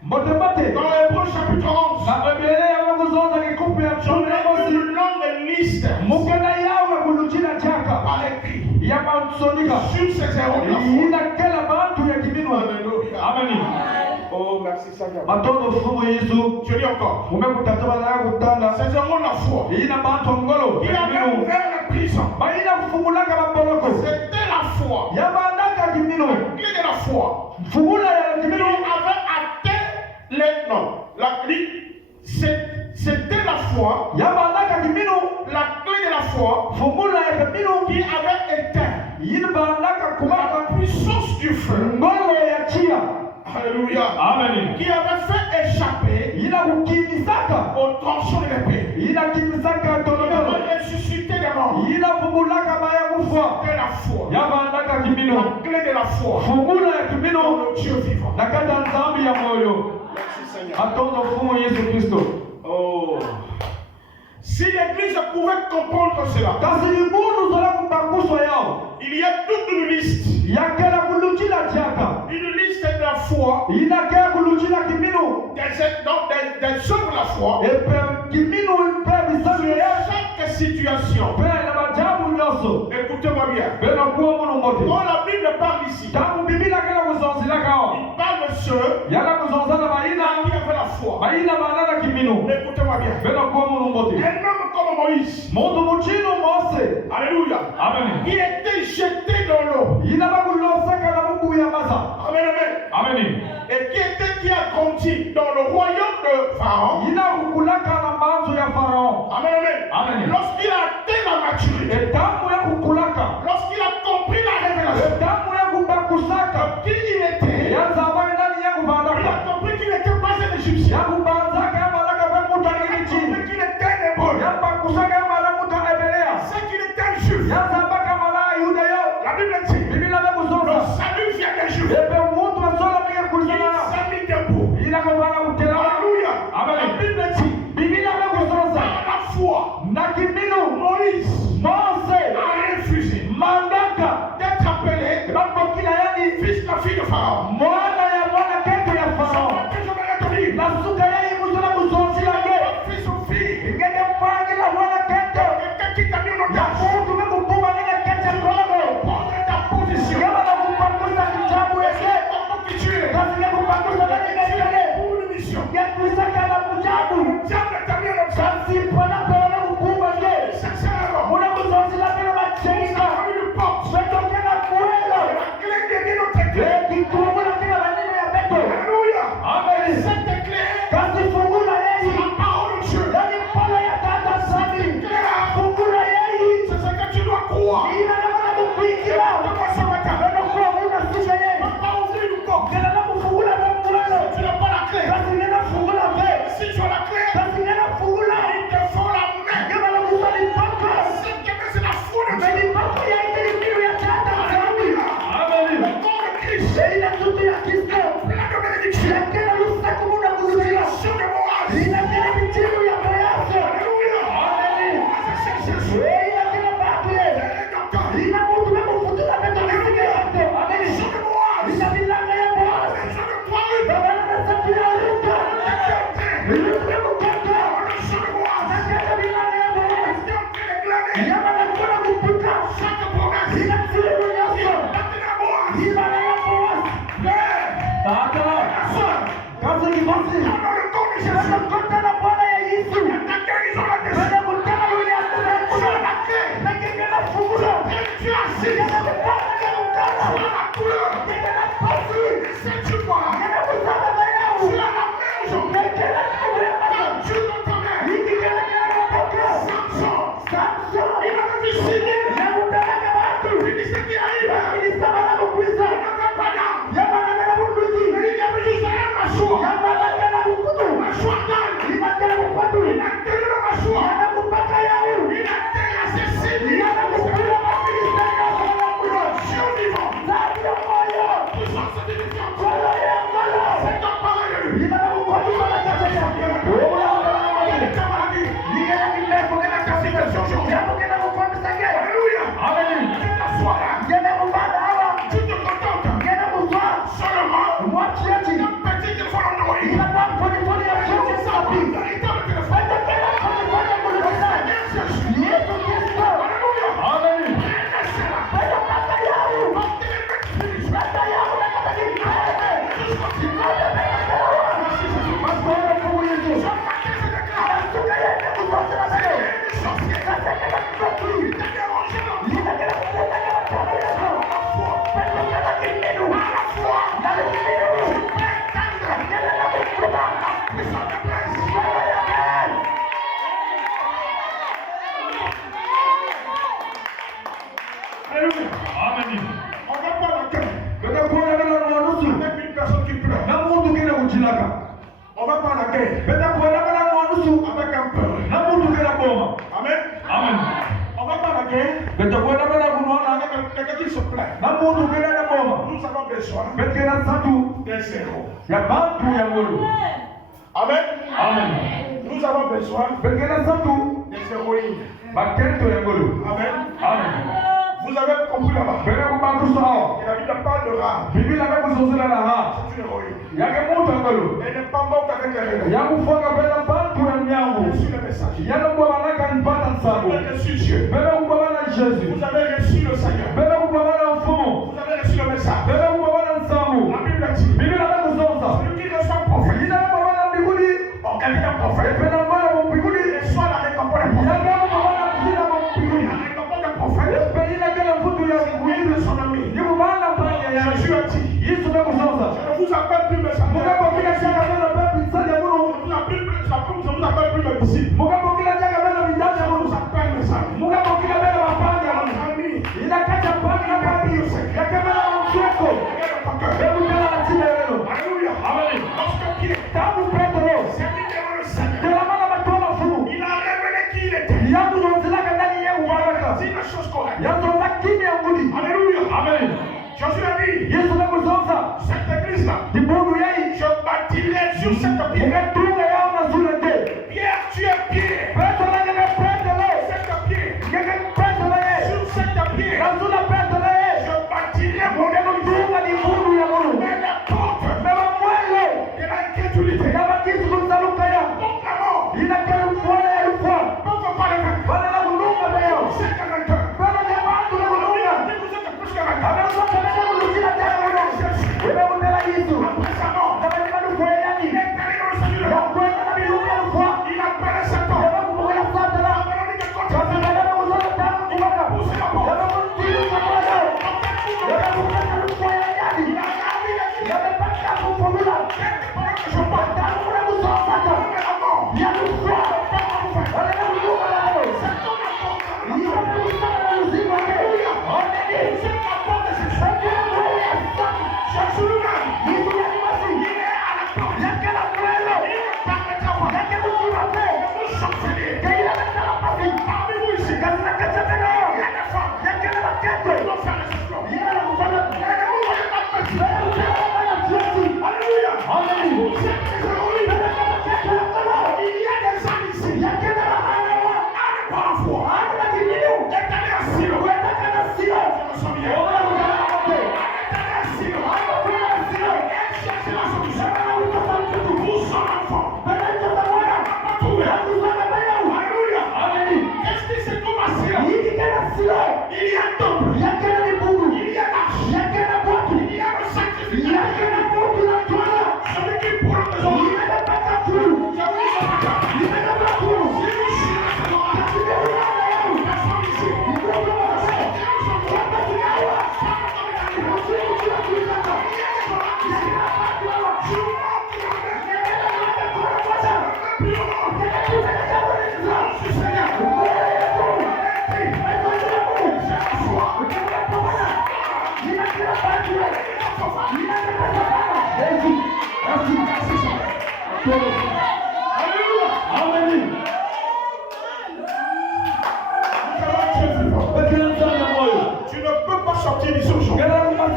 mbote mbote dans Hébreu chapitre 11, na bebele yawe kuzonza kikupu ya j'en mtume ai mosi une longue liste mukena yawe kuluchina chaka par écrit ya mansonika sur ces héros de la foi. inakela bantu ya kiminu Alléluia. ameni Oh, merci Seigneur. matondo fumu yesu Je dis encore. umekutataba naye kutanga Ces héros de la foi. ina bantu ngolo Il ya avait kiminu ouvert la prison. baina kufungulaka baboloko C'était la foi. ya bandaka kiminu La clé de la foi. fungula ya Il kiminu avait atteint les noms. C'était la foi, ya bandaka kiminu la clé de la foi fungula ya kiminu qui avait éteint yini bandaka kumaka la puissance du feu. ngolo ya chia Alléluia. amen Qui avait fait échapper ina kukimbisaka au tronçon de l'épée. ina kimbisaka Qui tolotolo avait ressuscité des morts. ina fungulaka baya kufa C'était la foi. ya bandaka kiminu La clé de la foi fungula ya dans kiminu le Dieu vivant. na kati ya nzambi ya moyo Merci Seigneur. atondo fumu yesu kristo Oh. Si l'église pouvait comprendre cela, kasi libunu zola kubakuswa yao il y a toute une liste. yakela kuluchila chaka Une liste de la foi, inakela kuluchila kiminu des œuvres de la foi, epe kiminu mpe bisabi sur ya chaque situation. mpe na majabu nyonso Écoutez-moi bien. bena kuwa munu mbote Quand la Bible parle ici, tangu biblia kela kuzonzilaka ao il parle de ceux yala kuzonzana baina qui avaient la foi. baina banana kiminu Écoutez-moi bien. bena kuwa munu mbote Un homme comme Moïse, muntu muchinu mose alléluia, amen qui était jeté dans l'eau. ina bakulu de Pharaon. Ina kukulaka na mawazo ya Farao. Amen, amen. Amen. Lorsqu'il a atteint la maturité, Etamu ya kukulaka. lorsqu'il a compris la révélation, Etamu ya kubakusaka. qui il était, Ya zamani nani ya il kubandaka. a compris qu'il n'était pas un Égyptien. Ya kubanzaka ya malaka kwa Il muta a ngini compris chini. qu'il était un hébreu. Ya bakusaka ya malaka muta ebelea. C'est qu'il était un juif. Ya zambaka malaka yuda yo. La Bible dit, Biblia le kusoma. salut vient des juifs. Ebe muntu asola mike Il kulizana. s'est mis debout. Ila kubana utela. Alléluia. Amen. La Bible dit, Biblia kusoma. par la foi, Na kimino Moïse Mose a refusé mandaka d'être appelé bakokila yani fils de la fille de Pharaon. mwana ya mwana kete ya Farao. Que je vais te dire, Na suka yai musula kusonsila nge. fils ou fille, Ngeke mpangila mwana kete. quelqu'un qui t'a mis en Ya otage, muntu mekupuma ngene kete kolego. prendre ta position. Yama na kupangusa kitabu yake. Comment que tu es, Kasi ya kupangusa ngene ngene. pour une mission. Ya kuisaka na kujabu. Diable t'a mis en otage. Kasi pana pele kupuma nge. Sincèrement, Muna kusonsila pele machenga. on une porte. Betokena kuelo. La clé de notre clé. Kikubula kila maneno ya beto. Alléluia. Amen. Cette clé, Kasi fungula yeye. la parole de Dieu. Ndani pala ya tata sami. Fungula yeye. C'est ce que tu dois croire. Ina namana kupikia. Comment ça va t'amener? Ndio kwa una sisi yeye. On va pas ouvrir une porte. Kana na kufungula kwa mwalo. Tu n'as pas la clé. Kasi nena fungula ve. Si tu as la clé, Kasi nena fungula. il te faut la main. Kama na kusali paka. Cette clé, c'est la foi de Dieu. Bali paka ya ile kitu ya tata sami. Amen. Le corps de Christ, Ile kitu ya Kristo. plein de bénédictions. Kila lusa kumuna kuzila. Sur de morale. Ina kila kitu ya bayasa. Alléluia. Amen. C'est Jésus. Ina kila baki. Ina mtu mekufutura metalisikia yote. Amen. Sur de morale. Ina bilanga ya Bwana. Je ne parle pas. Baba na sakira ruka. Ina mekukaka. Sur de morale. Nakata bilanga ya Bwana. C'est Yama na kuna kupuka. chaque promesse. Ina tsiri kunyoso. Ina na ya Bwana. Tata. Kazi ni basi. Sasa kota na Bwana ya Yesu. Bwana kutana yule asema. Nakengena fungula. Ina kupana ya ukana. Ina pasi. Ina kusaba bayao. Nakengena fungula. Nikikena kena poka. Samson. Na utaka watu. Ilisaba na kukwisa. Yama na mena bunduki. Yama na mena bukudu. Ina kena kupatu. Yana kupaka yao. Yana kupila mafilisa ya kwa kuyo. Zabi ya moyo. Kola ya kola. Ina na kupatu kwa kata ya. Ola ola ola. Ina kimefu kena kapita. Yapo kena kupatu sake. Amen. Kena kupata hawa. Kena kupata. Mwachiati. Ina kwa poni ya chote sabi. Fanya kena poni kulukisa. Yesu Kristo. Amen. Fanya pata yao. Pata yao na kata kipele. Kipele pele kawa. Maswara kumu Yesu. Anasuka yende kusosira pele. Kasa kena kusoki. Lina kena kusosira kena kama Yesu. Pele kena kimenu. Nale kimenu. Kena na kukuba. Kena ya men. Amen. On va pas la clé. Kata kuona kana mwanusu. Avec une personne qui pleure. Na muntu kena kuchilaka. On va pas la guerre. Kata kuona kana mwanusu. Avec un peur. Na muntu kena boma. Amen. Amen. On va pas la guerre. Kata kuona kana kunaona. Avec quelqu'un qui se plaint. Na muntu kena na boma. Nous avons besoin Kata kena satu. des zéros. Ya bantu ya ngolo. Amen. Amen. Nous avons besoin Kata kena satu. des héroïnes. Bakento ya ngolo. Amen. Amen. Vous avez compris là-bas. Kena kubakusa hao. Et la Bible parle de rare. Biblia imekusozela na ha. C'est une héroïne. Yake muntu ya ngolo. Elle n'est pas morte avec les réveils. Ya kufunga pela bantu ya nyangu. J'ai reçu le message. Yana kwa banaka nipata Vous nsabu. avez reçu Dieu. Bebe kubabana Jésus. Vous avez reçu le Seigneur. Bebe kubabana mfumo. Vous avez reçu le message. Bebe kubabana nsabu. La Bible dit, Biblia imekusonza. celui qui reçoit un prophète, Ina kubabana mbinguni. quelqu'un d'un prophète, Epena moyo wa mbinguni. reçoit la récompense d'un prophète. Yanga kubabana kila wa mbinguni. La récompense d'un prophète, Epena kila mtu ya oui, mbinguni. de son ami. Ni kubana panya ya Jésus a dit, Yesu imekusonza. je ne vous appelle plus mes amis. Mukapa kila shaka tena pepi sasa muno. Je vous appelle plus de disciples. Mungu kila jaga bela vijana On nous appelle mes amis. Mungu kila bela wapanga Amis. inakacha panga na panga yakabela mcheko hebu tena na chini leo. Alléluia. Amen. Lorsque Pierre Tangu Petro s'est mis devant le Seigneur, kila mara matona fumu il a révélé qui il était. yangu zonzilaka ndani yeye ubaraka Dis une chose correcte. yanzo zakini ya ngudi. Alléluia. Amen. Jésus a dit, Yesu nakuzonza cette église-là, dibundu yei je bâtirai sur cette pierre. ungetunga yao na zulete Pierre, tu es Pierre. Petro na ngeke Petro Cette pierre. ngeke Petro na yeye Sur cette pierre, na zula Petro na yeye je bâtirai mon église. ungetunga dibundu ya Mungu Et les portes beba mwelo de l'incrédulité kama kitu kuzaluka ya contre la mort ina kero mfole ya lufwa ne peuvent pas les vaincre. wala na kulunga leo C'est un vainqueur. beba ya bantu na kulunga Si vous êtes plus qu'un vainqueur, amezo kama kulunga tena Mungu wewe unataka Yesu après sa mort, kama ni madu kwa yani il est allé dans le Seigneur. ya kwenda na bilunga lufwa Il a appelé cet homme. beba kumwona sasa na Véronique est contre kama lui. beba kuzona tangu kubaka Poussez la porte. beba kumtilu kama leo beba kumwona lufwa ya yani Il a gardé les yeux. beba paka kufumula Quelques paroles que je parle. tangu kuna kuzona Mais la mort, ya lufwa wala na kulunga leo cet homme a porté la hiyo mort. ni kuzona uzima leo oneni C'est la porte de Jésus. sasa wewe sasa Jésus lui-même, Yesu ya masi il est à la porte. yake la mwelo Il ne permettra pas yake mzima de vous chanceler. kaila na pasi Parmi vous ici, katika katika il y a des femmes yake na maketo qui vont faire les exploits. yeye anafanya Et ne vous voyez pas petit. Alléluia. Alléluia. Amen. C'est aujourd'hui. Il y a des gens ici. Yake na maana Par la foi. ana kinyo Est allé à Silo. kwenda kana sio Je me sens bien. ona mkate Est allé à Silo. ana kuna sio Et chercher la solution. sana utafantu Pour son enfant. bana tutaona Pas trouvé. yangu sana bana Alléluia. amen Qu'est-ce qui se trouve à Silo? hiki kana sio Il y a un temple. yake na Mungu Il y a l'arche. yake na watu Il y a le sacrifice. yake na Mungu na toa Celui qui prend les hommes. yake na pakatu Je vous en parle. yake na watu Si vous suivez ce nom, katika ulaya yao personne ici. Mungu wase kwenda tunawa Mungu kila kulaka yake na watu hawa yake na watu wanapata yake na jambo la Tu ne peux pas sortir d'ici aujourd'hui. Alléluia.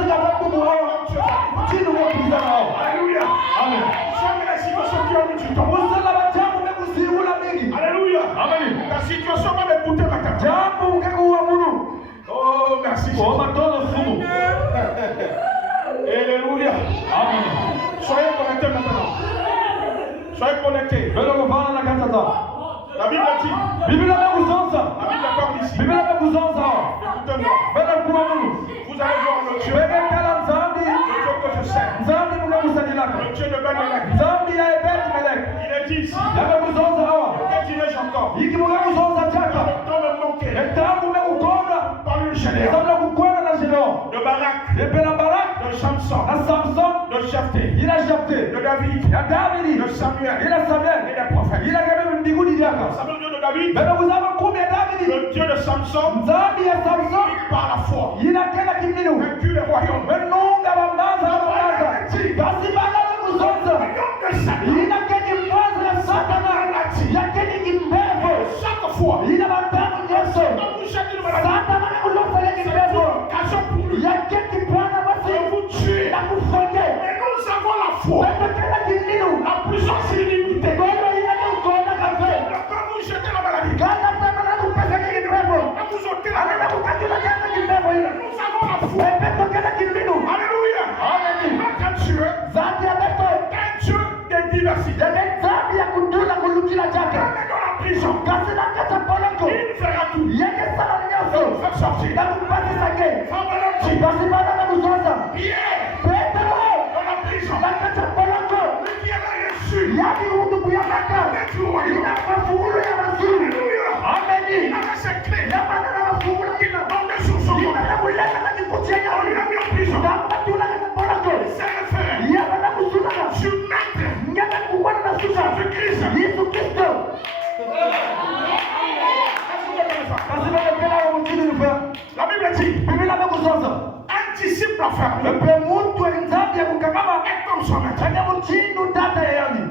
Jamais la situation qui a mis du temps. Alléluia. Ta situation va m'écouter maintenant. Oh, merci. Alléluia. Soyez connectés maintenant. Soyez connectés. La Bible dit. La Bible parle ici. Écoutez-moi. Vous allez voir le Dieu. Le Dieu que je sais. Le Dieu de Ben-Melech. Il est dit ici. Que dirais-je encore? Le temps me manquait. Par une génération. De Barak. De Samson. De Jephthé. De David. De Samuel. Et des prophètes. Ça veut dire de David. Le Dieu de Samson. Par la foi. Vaincu les royaumes. Le royaume de Satan. Chaque fois. Quand vous jetez le maladie. C'est une occasion pour lui. De vous tuer. Mais nous avons la foi. La puissance illimitée. Ne pas vous jeter la maladie. Ne vous ôter la maladie. Nous avons la foi. Alléluia. Notre Dieu est un Dieu de diversité. Même dans la prison. Il fera tout. De vous faire sortir. Pierre. Dans la prison. Lui qui avait reçu. Alléluia. Il avait ses clés. Il a tombé sur son corps. On lui a mis en prison. Il s'est référé. Je suis maître. Jésus-Christ. affermi Epe mtu nzambi ya kukangama est comme son maître. anya mchindu tata yani.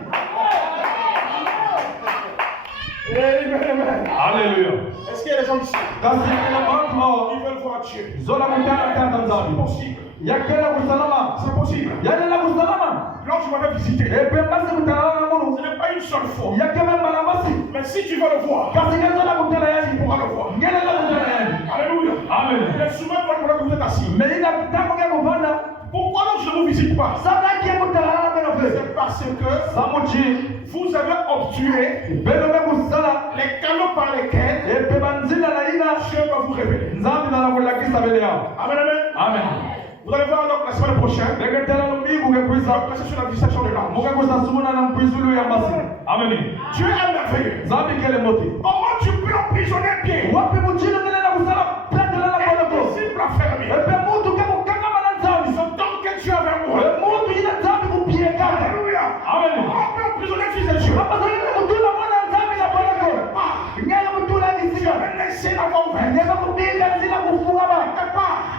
Amen. Haleluya. Est-ce qu'il y a des gens ici Kasi kuna watu qui veulent voir Dieu? zola kutana tata C'est nzambi. possible. Yakela kusalama. C'est possible. Yalela kusalama. Lorsque tu m'avais visité, Epe basi kutana na ce Mungu. n'est pas une seule fois. Yakema malamasi. Mais si tu veux le voir, Kasi zola kutana tu yani. pourras le voir. Ngelela kutana yani. Alléluia. Amen. Mais souvent, pendant que vous êtes assis, Mais ina kitako kia kuvanda. pourquoi donc je ne vous visite pas? Sabla kia kutana na beno fe. C'est parce que Samuchi. vous avez obtué Beno me kusala. les canaux par lesquels Epe banzila na ina. Dieu va vous révéler. Nzambi na kulakisa bele yao. Amen, amen. Amen. Vous allez voir donc la semaine prochaine. Neketela lumigu On va kekuisa. passer sur la dissection de l'âme. Muka kusasumuna na mpwizulu ya basi. Amen. Dieu est merveilleux. Nzambi kele moti. Comment tu peux emprisonner Pierre? Wapi mchino kele na kusala petela na boloko. Impossible à fermer. Epe mutu kemu kangama na nzambi. Ce temps que Dieu avait moi. Mutu ina nzambi kupieka. Alléluia. Amen. On peut emprisonner le fils de Dieu. Hapa sasa mutula mwana nzambi na boloko. Ngeke mutula kisika. Laissez la voie ouverte. Ngeke kupiga nzila kufunga ba.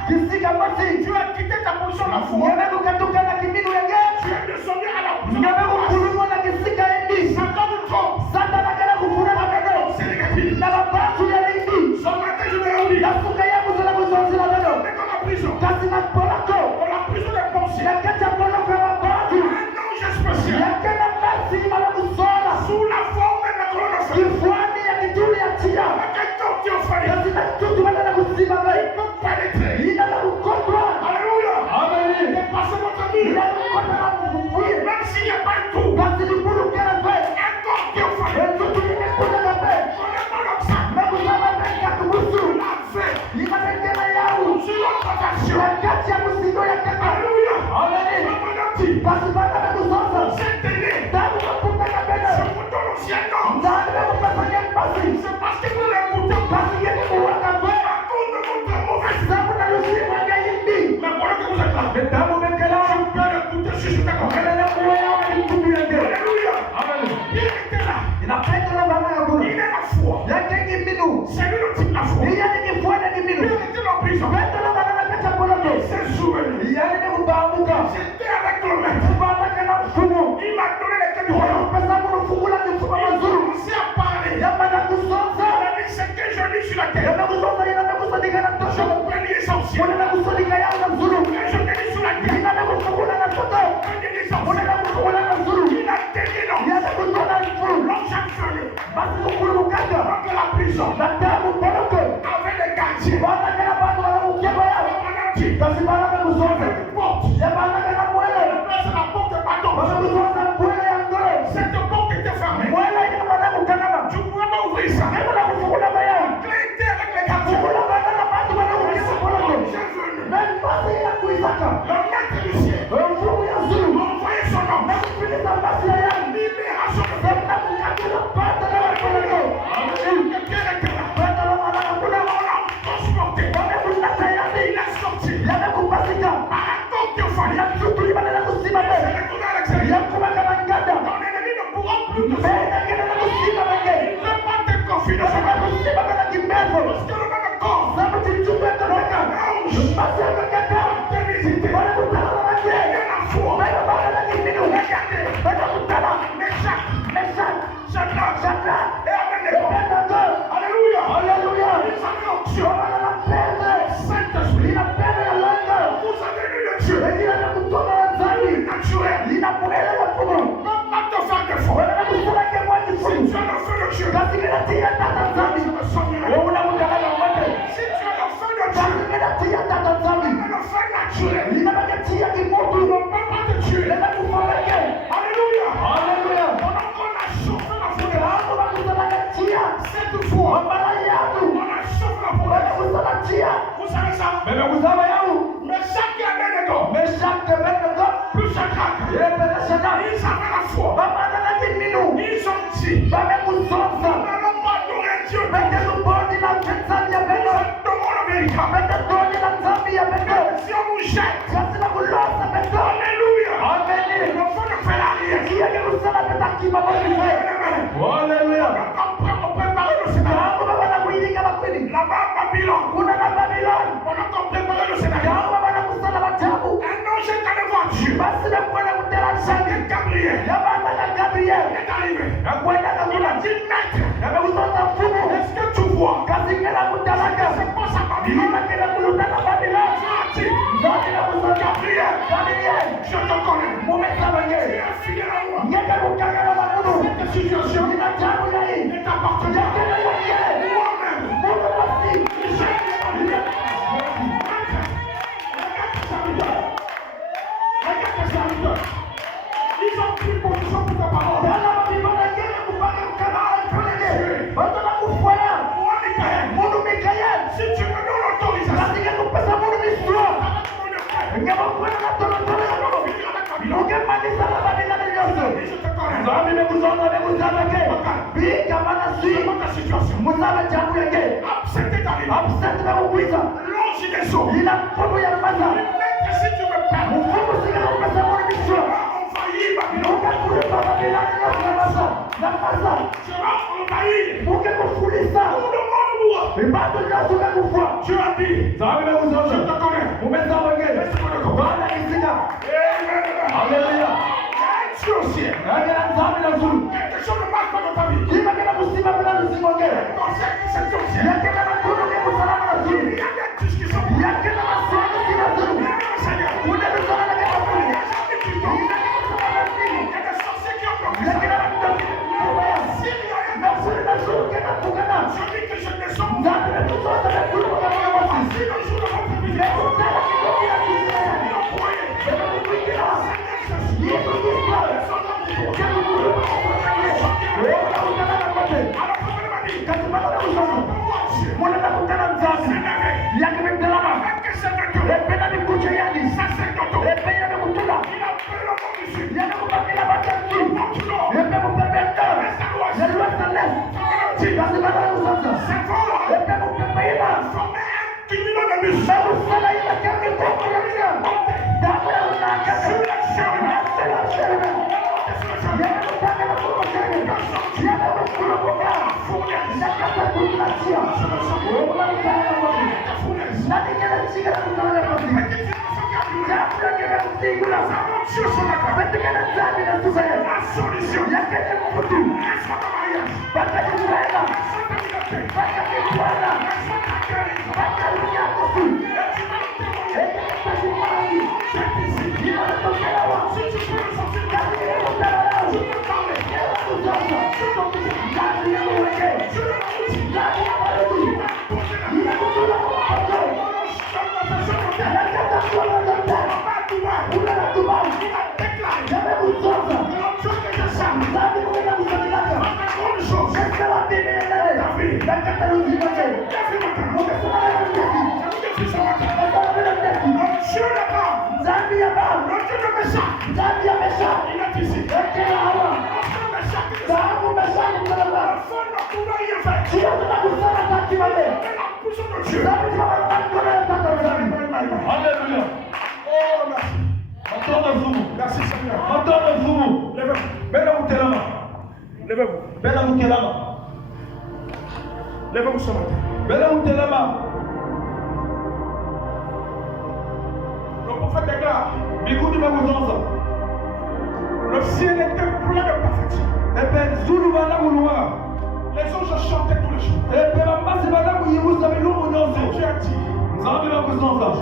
Kisika masi. Tu as quitté ta position de la foi. Ngeke kukatuka na kiminu ya ngeke. Tu es descendu à la position de Ngeke la foi. kukulumwa na kisika endi. Satan vous trompe. Satana kala kufuna na kaka. C'est négatif. Na babantu ya endi. Ce matin, je vais vous dire. Nasuka yangu zila kuzozila beno. On est dans la prison. Kasi na boloko. Dans la prison des pensées. Nakacha boloko ya babantu. Un ange spécial. Yakena masi mala kusola. Sous la forme de la colonne de feu. Kifuani ya kituli ya tia. Avec un temps qui est failli. Kasi na tutu wala na kusima bai. Il peut pénétrer. Ina na kukondwa. Alléluia. Amen. Dépassez votre vie. Ina na kukondwa na mfufuye. Même s'il n'y a pas de tout. Kasi ni bulu kera bai. Un temps qui est failli. Etutu ni kuna na bai. Connais-moi l'obstacle. Na kusama bai kakubusu. La fait. Ina na kena yau. Sur notre action. Wakati ya musindo ya kaka. Alléluia. Amen. Kasi bana na kusosa. Cette année, Tabu kaputa na je bena. vous donne aussi un nom. Ndani na kupafanya basi. C'est parce que vous l'écoutez pas. Kasi yeye kuwaka bai. À cause de votre mauvaise. Sabu na lusima ya yimbi. Mais pendant que vous êtes là, Tabu bekela. je peux l'écouter sur ce d'accord. Kana kuwa ya mtutu ya ngeke. Alléluia. Amen. Il était là. Inapenda na bana ya kuna. Il est la foi. Yake kiminu. C'est lui le type de la foi. Iya ni kifuana kiminu. Il était en prison. Penda na bana na kacha boloko. C'est souvenu. Iya ni kubamuka. J'étais avec le maître. Kubana kana mfumo. Il m'a donné les clés du royaume. Pesa mfungula kifumo Il a mazuri. commencé à parler. Yamba na kusonza. Il a dit ce que je lis sur la terre. Yamba kusonza ina na kusandika na Je tosho. peux lier ça au ciel. Mwana na kusandika ya na zulu. Et je te lis sur la terre. Ina na kufungula na toto. Je te lis ça au Mwana ciel. na kufungula na zulu. Il a tenu l'homme. Yana kutona mfulu. L'homme s'est venu. Basi kukulu mukaka. Donc la prison Na tabu boloko. avait des gardiens. Bana kana bana wana mukeba ya. On a dit, Kasi bana na kusonza. une porte. Yabana kana mwele. C'est la porte de Bana bâton. kusonza mwele ya ngoro. Cette porte était fermée. Mwele ina bana kukanama. Tu ne pouvais pas ouvrir ça. Hebu na kufungula baya. La clé était avec les gardiens. Kufungula bana na batu bana kukesa boloko. J'ai venu. Na basi ya kuisaka. Le maître du ciel Mfumu ya zulu. m'a envoyé son nom. Na kupilisa basi ya yangu. Libération de Sasa kukabila pata na boloko. Pierre était là. Pata na bana kuna. On l'a transporté. Wamekutata yani. Il est sorti. Yamekupasika. Par un temps qui est fallu. Ya chukuli bana na kusima Il be. est retourné à l'extérieur. Yakuba kama ngada. Ton ennemi ne pourra plus te Mbele sauver. ngene na kusima benge. Il ne peut pas te confier dans Kama ce kusima bana kimbezo. Parce que le même corps Sabu chichupe kaka. ange Basi akakata. te visité. Bana kutana na Il y ngene. a la foi. Bana bana na kiminu. Regardez. Bana kutana. Meshach, Meshach. Shadrach Shadrach. et Abednego. Abednego. Alléluia. Haleluya. Ils avaient l'onction. Bana na pende. Saint-Esprit. Lina pende ya langa. Vous avez vu le Dieu Lina na kutoka na zali. naturel. Lina mwele ya fumo. Ne pas te faire de foi. Bana kusula ke mwa Si kifumu. tu as le feu de Dieu, Kasi kina tia tata zali. je me souviendrai. Wewe unamutaka na mwete. Si tu as le feu de Kasi Dieu, kina tia tata zali. mais le feu naturel, Lina bakatia il kimoto. ne peut pas te tuer. Lina kufareke. Alléluia. Haleluya. Pendant qu'on a chauffé la foudre, Hapo bakutana tia. cette fois, Mabala yanu. on a chauffé la foudre. Bakutana tia. Vous savez ça? Bebe kuzama yau. Mais chaque Abednego, Meshach Abednego. plus Shadrach, Yepele Shadrach. ils avaient la foi. Babana na kiminu. Ils ont dit, Bamekusonza. nous n'allons pas adorer Dieu. Bekeluboni na Tanzania Nous beno. adorons le véritable. Beketoni na Zambia beno. Si on nous jette, Kasi na kulosa beno. alléluia, Ameni. le feu ne fait rien. Kia Yerusalemu betakima monife. Haleluya. On préparait le Sénat. Yangu baba na kuilinga bakwini. Là-bas à Babylone, Kuna na Babylon. pendant qu'on préparait le Sénat, Yangu baba na kusala batabu. Gabriel est arrivé. Il a dit maître, est-ce que tu vois? C'est pas sa Babylone. Gabriel, je te connais. Tu es fidèle à moi. Cette situation ne t'appartient pas. Moi-même, regarde tes serviteurs. Ils ont pris position pour ta parole. Si tu me donnes l'autorisation, acceptez d'arriver. L'ange des eaux. Si tu me permets, envahir Babylone. Tu vas envahir tout le monde mourra. Tu as dit, je te connais. Laisse-moi le comprendre. Alléluia. Dieu au ciel. Quelque chose ne marche pas dans ta vie. Conseil qui s'est au ciel. Il y a des discussions. Il y a des Seigneur. Il y a des sorciers qui ont bloqué ça. S'il y a un je dis que je descends. Si le jour de votre vie, ils ont croyé. Alléluia. Oh, merci. Merci Seigneur. Levez-vous. Levez-vous ce matin. Le prophète déclare, le ciel était plein de perfection. Les anges chantaient tous les jours. Et Dieu a dit, Jonathan,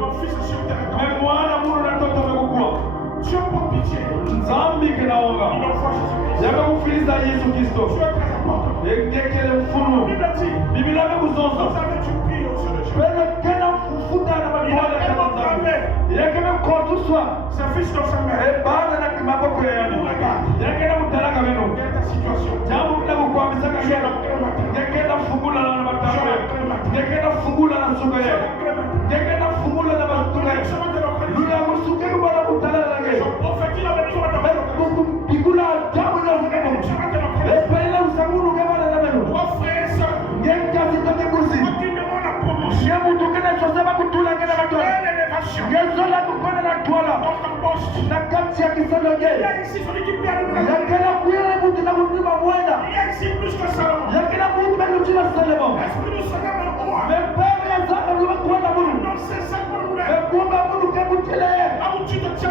mon fils sur terre. Dieu prend pitié. Il envoie Jésus-Christ. Dieu est très important. La Bible dit, vous avez du prix aux yeux de Dieu. Il a tellement gravé ses fils dans sa main. Regarde ta situation. Tu te tiens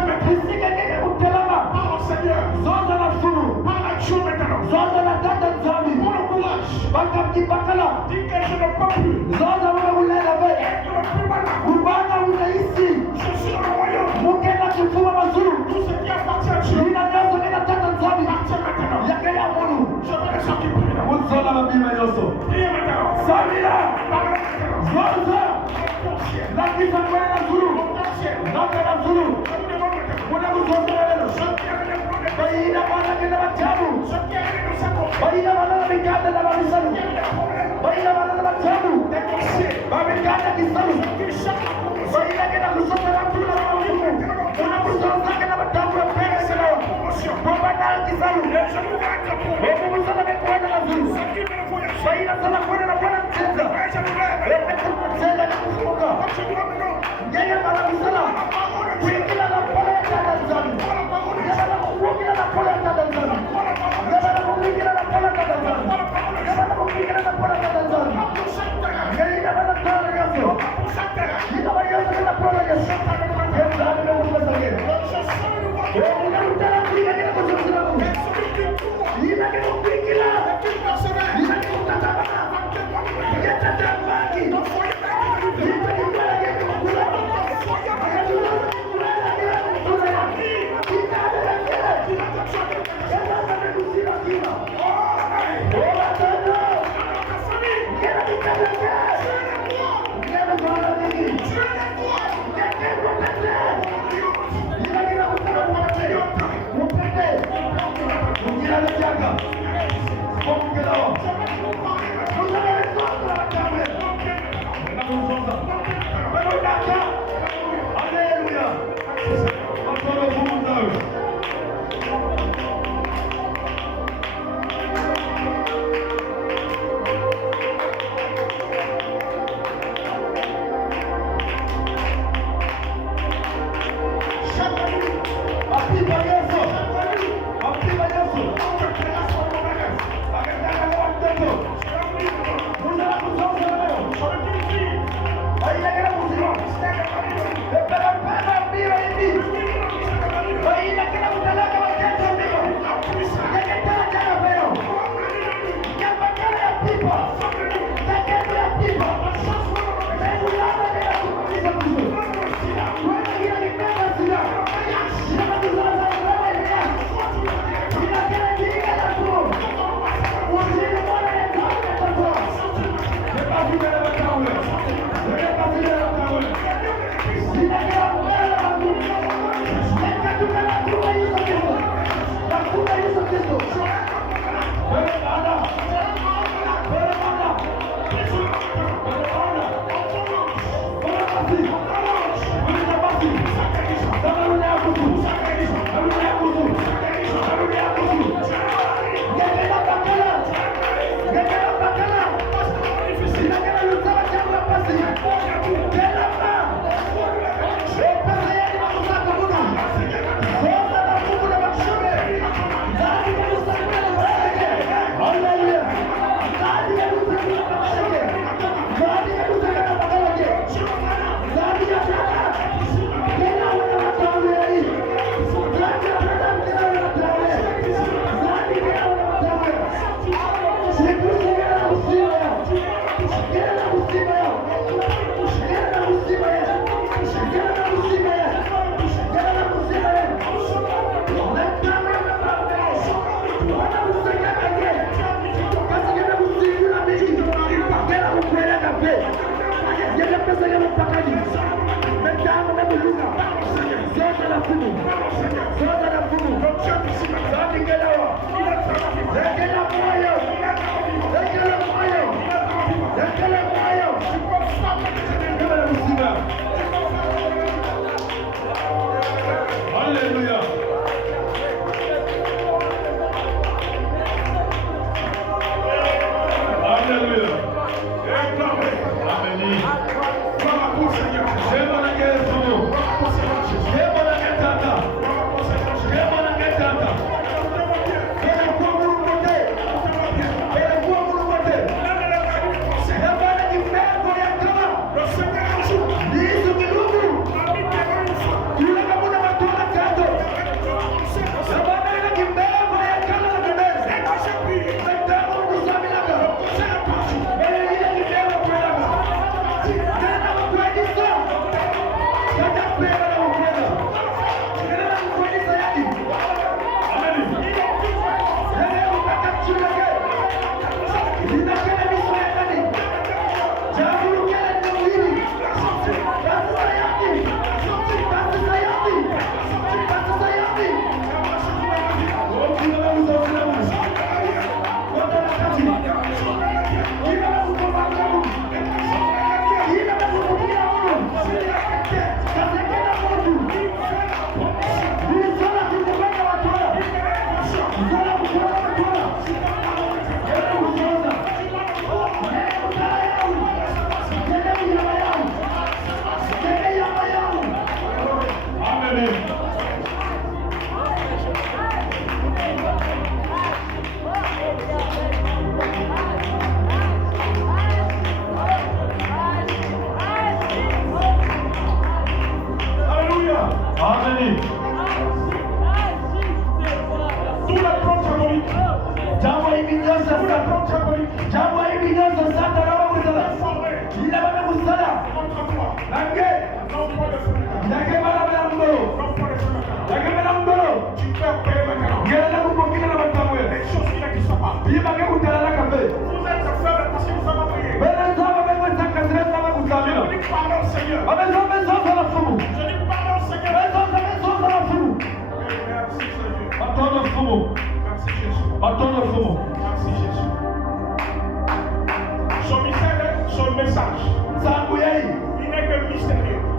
Hallelujah.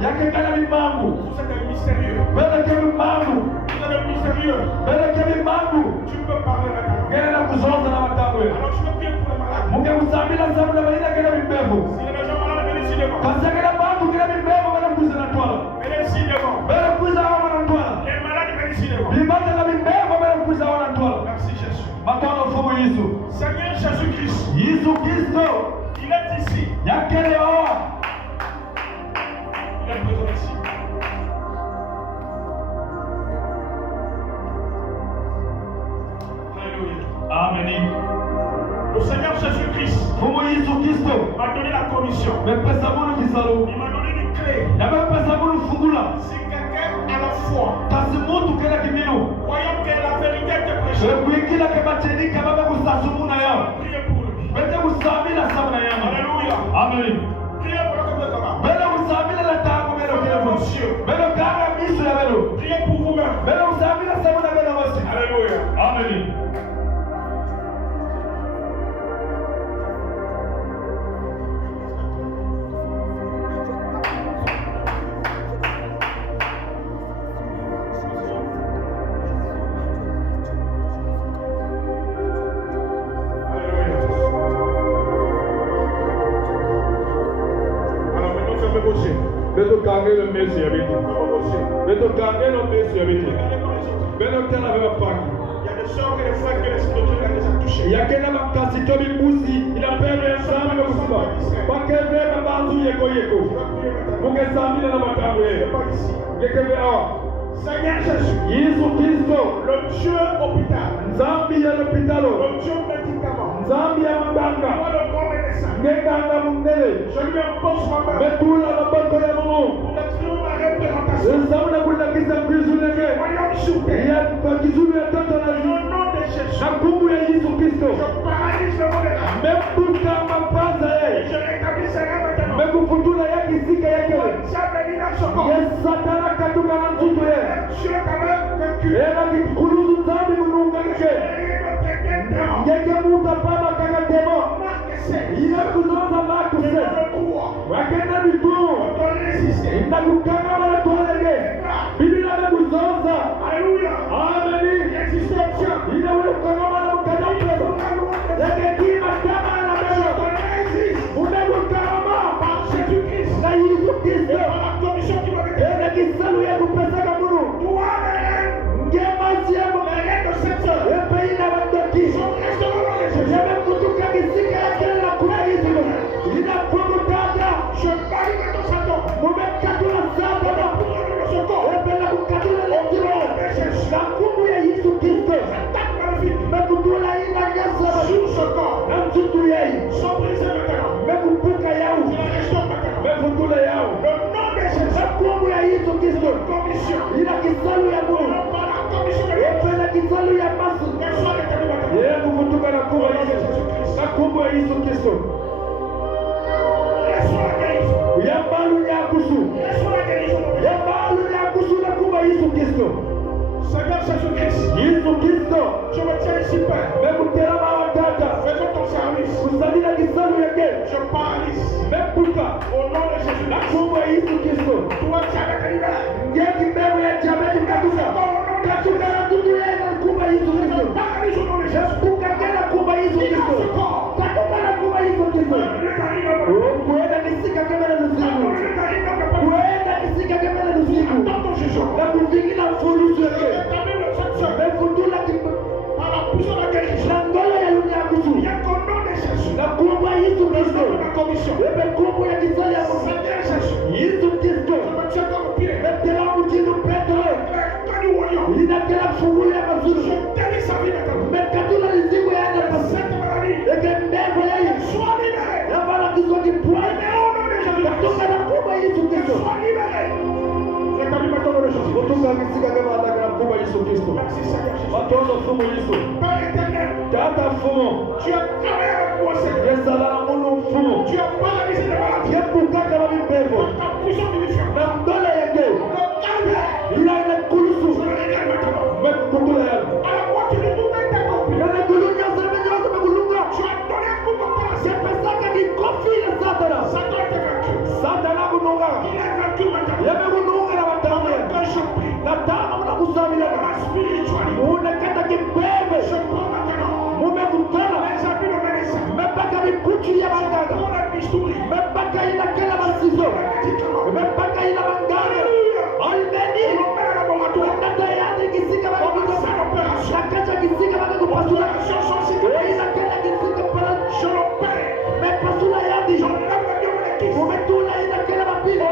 yake kana mimangu. Vous êtes un mystérieux. Bele ke mimangu. Vous êtes un mystérieux. Bele ke mimangu. Tu peux parler maintenant. Ngena kuzoza na matango ye. Alors je veux prier pour les malades. Munge kusambila sabu na baina kena mimbevu. S'il y a des gens malades, venez ici devant. Kasagera bantu kena mimbevu bana kuza na twala. Venez ici devant. Bele kuza hawa na twala. Les malades, venez ici devant. Bibata na mimbevu bana kuza hawa na twala. Merci Jésus. Matano fumo Yesu. Seigneur Jésus-Christ. Yesu Kristo. Il est ici. Yakele hawa. Il est présent ici. Alléluia. Amen. Le Seigneur Jésus-Christ Fumo Yesu Kristo. m'a donné la commission. Mepesa munu kisalo. Il m'a donné une clé. Na mepesa munu fungula. Si quelqu'un a la foi, Kasi mutu kena kimino. croyant que la vérité est prêchée, Kuikila kemateni kama kusasumuna yao. priez pour lui. Bete kusabila sabana yao. Alléluia. Amen. Priez pour le comme ça. Bele kusabila la tango belo kelo. Belo kanga miso ya belo. Priez pour vous-même. Belo kusabila sabana belo wasi. Alléluia. Amen. Beto kangelo mesi ya biti. Beto kangelo mesi ya biti. Beto tena beba paki. Il y a des sœurs et des frères que l'Esprit de Dieu les a touchés. Yakena makasi tobi busi ila pembe ya sana na kusuba. Pakeve mabanzu yeko yeko. Munge samina na matango ye. Ngekebe awa. Seigneur Jésus, Yesu Kristo. le Dieu hôpital, Nzambi ya lopitalo. le Dieu médicament, Nzambi ya manganga. moi le grand médecin, Ngekanga mundele. je lui impose ma main Metula maboko ya Mungu. pour détruire ma représentation. Nzambi kulakisa Kristo neke. Voyons sur terre, Ya pakizulu ya tata na au nom de Jésus, na kumbu ya Yesu Kristo. je paralyse le monde là. Mepuka mapaza Et ye. je rétablis ses reins maintenant. Mekufutula ya kisika yake. Ça bénit dans ce corps. Yesatana katuka na mtutu ye. Dieu t'a vaincu. Ela kikuluzu Nzambi mununga nike. Ngeke muta pama kaka demo. Ila kuzoza makuse. Wakenda bitu. Inda kukanga wala tuwalege. Biblia mekuzoza. Amen. Ila wale kukanga wala ukanda upezo. Yake kima kama na belo. Umegu kama. Na Yesu Kristo. Ela kisalu ya kupesaka munu. Ngema siemo. Epe ina wandoki. Yeme kutuka kisika yake na kuhaizi. Ina kumu dada. Mumekatula saba na epe na kukatula letiro. Na kumu ya Yesu Kristo. Mekutula ina nyasa. Na mtutu yei. Mekupuka yao. Mekutula yao. Na kumu ya Yesu Kristo. Ina kisalu ya Mungu. Epe na kisalu ya masu. Yeye kufutuka na kumu ya Yesu. Na kumu ya Yesu Kristo. Yambalu ya kusu. Yambalu ya kusu na kumu ya Yesu Kristo. Seigneur Jésus-Christ, Yesu Kristo. je me tiens ici, Père. Mekutela mawatata. Faisons ton service. Kusalina kisalu yake. Je paralyse. Mekuka. Au nom de Jésus. Na kumu ya Yesu Kristo. Toi, tu as été libéré. Ngeki mbegu ya jamii katuka. Katuka na tutu yeye na kumu ya Yesu Kristo. Paralyse au nom de Jésus. Kuka kena kumu ya Yesu Kristo. Katuka na kumu ya Yesu Kristo. Kuenda kisika kemele nusiku. Kuenda kisika kemele nusiku. Na kutingina mfulusu yake. Mefutula kimu. Na ngola ya lunia kusu. Na kumu ya Yesu Kristo. Ebe kumu ya kisali ya Mungu. Yesu Kristo. Metela mutinu Petro. Inakela fungu ya mazuru. Mekatula lizimu ya nafasi. Eke mbevo ya Yesu. Nabala kizwaki pwene. Katoka na kumu ya Yesu Kristo. Kutuka kisika kama ataka kumu ya Yesu Kristo. Matozo fumu Yesu. Tata fumu. Yesala na munu fumu. Yepuka kama mbevo. Na mdola yake. Ila ina kulusu. Mekutula yale. Yale kulunya sana nyoza mekulunga. Sepesaka ni kofi ya Satana. Satana kununga. Nataka mnakusabila. Spiritually. Unakata kimbebe. Je prends maintenant Mumevutana. les habits de médecin. Mmepaka mikuchu ya baganga. Pour la bistouri. Mmepaka ina kila masizo. Mmepaka ina manganga. Almeni. Wenda tayari kisika baganga. Nakacha kisika baganga kupasula. Ina kila kisika para. Mepasula yandi. Umetula ina kila mapile.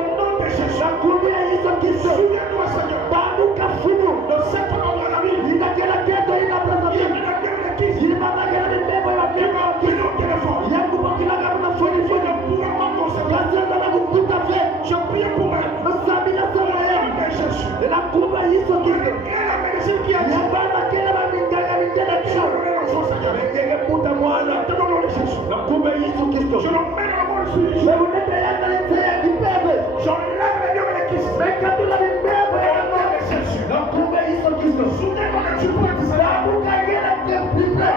Nakumbia hizo kiso. Babuka fumu. Ina kila keto ina brazabi. Ina mana kila mbebo ya mbebo. Yangu bakila kama foni foni. Kazi za kukuta fe. Nasabina sana yangu. Nakumbia hizo kiso. Yabana kila minganga minganga kisho. Mengenge puta mwana. Nakumbia hizo kiso. Meunete yanga lete kipebe. Mekatula mbebo ya mbebo. Nakumbia hizo kiso. Babuka kila kipebe.